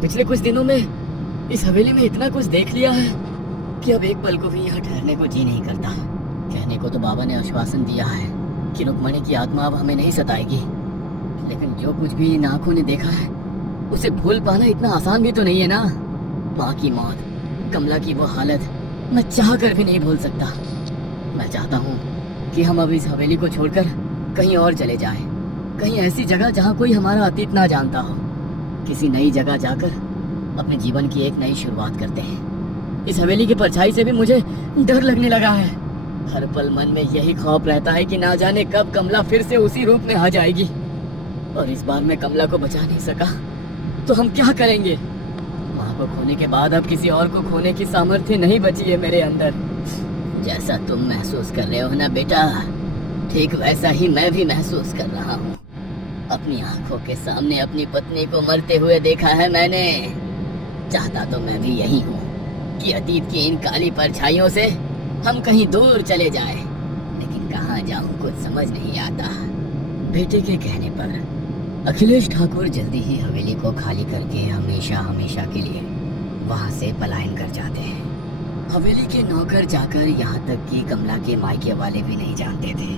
पिछले कुछ दिनों में इस हवेली में इतना कुछ देख लिया है कि अब एक पल को भी यहाँ ठहरने को जी नहीं करता। कहने को तो बाबा ने आश्वासन दिया है कि रुक्मणी की आत्मा अब हमें नहीं सताएगी, लेकिन जो कुछ भी इन आंखों ने देखा है उसे भूल पाना इतना आसान भी तो नहीं है ना। माँ की मौत, कमला की वो हालत, मैं चाह कर भी नहीं भूल सकता। मैं चाहता हूँ कि हम अब इस हवेली को छोड़कर कहीं और चले जाएं, कहीं ऐसी जगह जहाँ कोई हमारा अतीत ना जानता हो। किसी नई जगह जाकर अपने जीवन की एक नई शुरुआत करते हैं। इस हवेली की परछाई से भी मुझे डर लगने लगा है। हर पल मन में यही खौफ रहता है कि ना जाने कब कमला फिर से उसी रूप में आ जाएगी, और इस बार मैं कमला को बचा नहीं सका तो हम क्या करेंगे? माँ को खोने के बाद अब किसी और को खोने की सामर्थ्य नहीं बची है मेरे अंदर। जैसा तुम महसूस कर रहे हो ना बेटा, ठीक वैसा ही मैं भी महसूस कर रहा हूँ। अपनी आंखों के सामने अपनी पत्नी को मरते हुए देखा है मैंने। चाहता तो मैं भी यही हूँ कि अतीत की इन काली परछाइयों से हम कहीं दूर चले जाएं, लेकिन कहाँ जाऊँ कुछ समझ नहीं आता। बेटे के कहने पर अखिलेश ठाकुर जल्दी ही हवेली को खाली करके हमेशा हमेशा के लिए वहाँ से पलायन कर जाते हैं। हवेली के नौकर जाकर यहाँ तक कि कमला के मायके वाले भी नहीं जानते थे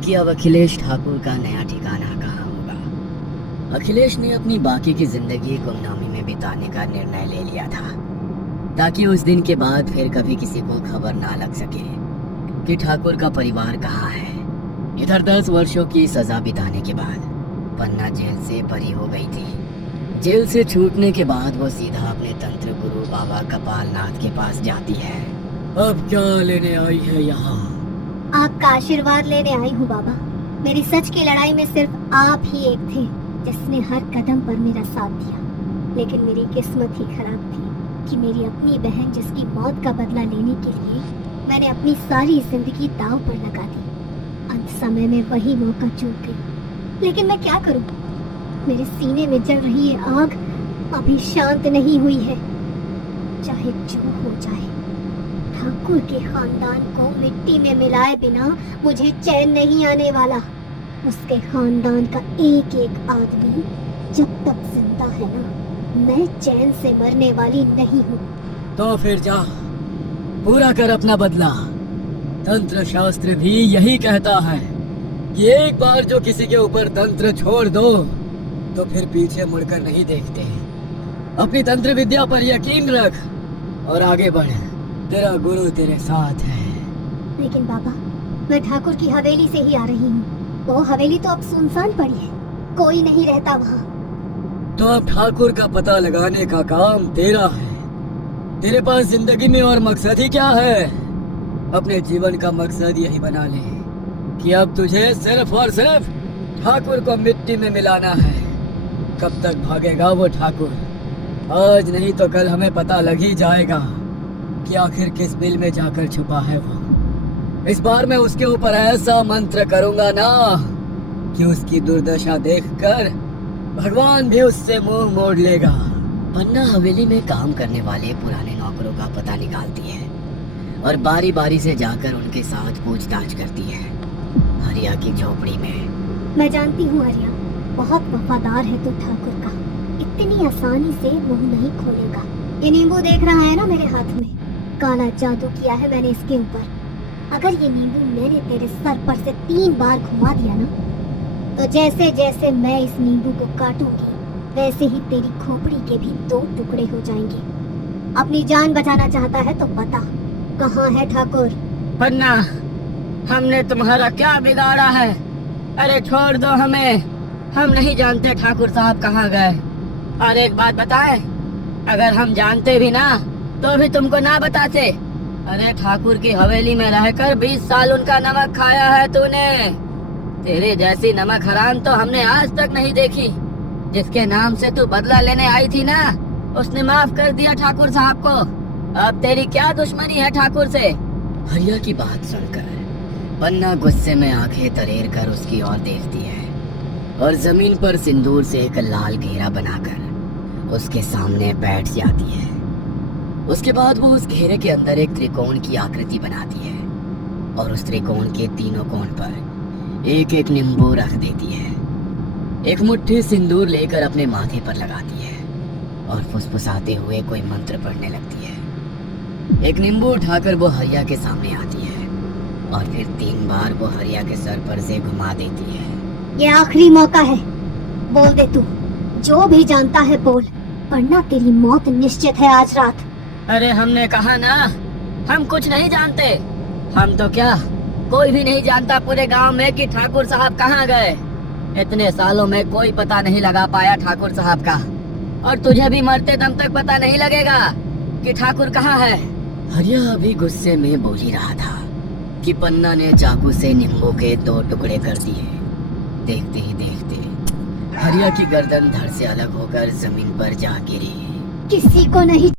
कि अब अखिलेश ठाकुर का नया ठिकाना कहाँ होगा। अखिलेश ने अपनी बाकी की जिंदगी गुमनामी में बिताने का निर्णय ले लिया था, ताकि उस दिन के बाद फिर कभी किसी को खबर ना लग सके कि ठाकुर का परिवार कहाँ है। इधर 10 वर्षों की सजा बिताने के बाद पन्ना जेल से बरी हो गई थी। जेल से छूटने के बाद वो सीधा अपने तंत्र गुरु बाबा कपालनाथ के पास जाती है। अब क्या लेने आई है यहाँ? आपका आशीर्वाद लेने आई हूँ बाबा। मेरी सच की लड़ाई में सिर्फ आप ही एक थे जिसने हर कदम पर मेरा साथ दिया, लेकिन मेरी किस्मत ही खराब थी कि मेरी अपनी बहन, जिसकी मौत का बदला लेने के लिए मैंने अपनी सारी जिंदगी दांव पर लगा दी, अंत समय में वही मौका चूक गई। लेकिन मैं क्या करूं? मेरे सीने में जल रही ये आग अभी शांत नहीं हुई है। चाहे जो हो जाए, ठाकुर के खानदान को मिट्टी में मिलाए बिना मुझे चैन नहीं आने वाला। उसके खानदान का एक एक आदमी जब तक जिंदा है ना, मैं चैन से मरने वाली नहीं हूँ। तो फिर जा, पूरा कर अपना बदला। तंत्र शास्त्र भी यही कहता है कि एक बार जो किसी के ऊपर तंत्र छोड़ दो तो फिर पीछे मुड़कर नहीं देखते। अपनी तंत्र विद्या पर यकीन रख और आगे बढ़, तेरा गुरु तेरे साथ है। लेकिन बाबा, मैं ठाकुर की हवेली से ही आ रही हूँ। वो हवेली तो अब सुनसान पड़ी है, कोई नहीं रहता वहाँ। तो अब ठाकुर का पता लगाने का काम तेरा है। तेरे पास जिंदगी में और मकसद ही क्या है? अपने जीवन का मकसद यही बना ले कि अब तुझे सिर्फ और सिर्फ ठाकुर को मिट्टी में मिलाना है। कब तक भागेगा वो ठाकुर? आज नहीं तो कल हमें पता लग ही जाएगा कि आखिर किस बिल में जाकर छुपा है वो। इस बार मैं उसके ऊपर ऐसा मंत्र करूंगा ना कि उसकी दुर्दशा देखकर भगवान भी उससे मुंह मोड़ लेगा। पन्ना हवेली में काम करने वाले पुराने नौकरों का पता निकालती है और बारी बारी से जाकर उनके साथ पूछताछ करती है। हरिया की झोपड़ी में। मैं जानती हूँ हरिया बहुत वफादार है तो ठाकुर का, इतनी आसानी से मुंह नहीं खोलेगा। ये नींबू देख रहा है ना मेरे हाथ में, काला जादू किया है मैंने इसके ऊपर। अगर ये नींबू मैंने तेरे सर पर से 3 बार घुमा दिया ना, तो जैसे जैसे मैं इस नींबू को काटूंगी वैसे ही तेरी खोपड़ी के भी 2 टुकड़े हो जाएंगे। अपनी जान बचाना चाहता है तो बता, कहाँ है ठाकुर? पन्ना, हमने तुम्हारा क्या बिगाड़ा है? अरे छोड़ दो हमें, हम नहीं जानते ठाकुर साहब कहाँ गए। और एक बात बताएं, अगर हम जानते भी ना तो भी तुमको ना बताते। अरे ठाकुर की हवेली में रहकर 20 साल उनका नमक खाया है तूने। तेरे जैसी नमक हराम तो हमने आज तक नहीं देखी। जिसके नाम से तू बदला लेने आई थी ना, उसने माफ कर दिया ठाकुर साहब को। अब तेरी क्या दुश्मनी है ठाकुर से? हरिया की बात सुनकर पन्ना गुस्से में आंखें तरेर कर उसकी ओर देखती है और जमीन पर सिंदूर से एक लाल घेरा बनाकर उसके सामने बैठ जाती है। उसके बाद वो उस घेरे के अंदर एक त्रिकोण की आकृति बनाती है और उस त्रिकोण के तीनों कोण पर एक एक नींबू रख देती है। एक मुट्ठी सिंदूर लेकर अपने माथे पर लगाती है और फुसफुसाते हुए कोई मंत्र पढ़ने लगती है। एक नींबू उठाकर वो हरिया के सामने आती है और फिर 3 बार वो हरिया के सर पर से घुमा देती है। ये आखिरी मौका है, बोल दे तू, जो भी जानता है बोल, वरना तेरी मौत निश्चित है आज रात। अरे हमने कहा ना, हम कुछ नहीं जानते। हम तो क्या, कोई भी नहीं जानता पूरे गांव में कि ठाकुर साहब कहाँ गए। इतने सालों में कोई पता नहीं लगा पाया ठाकुर साहब का, और तुझे भी मरते दम तक पता नहीं लगेगा कि ठाकुर कहाँ है। हरिया अभी गुस्से में बोल ही रहा था कि पन्ना ने चाकू से नींबू के 2 टुकड़े कर दिए। देखते ही देखते हरिया की गर्दन धड़ से अलग होकर जमीन पर जा गिरी। किसी को नहीं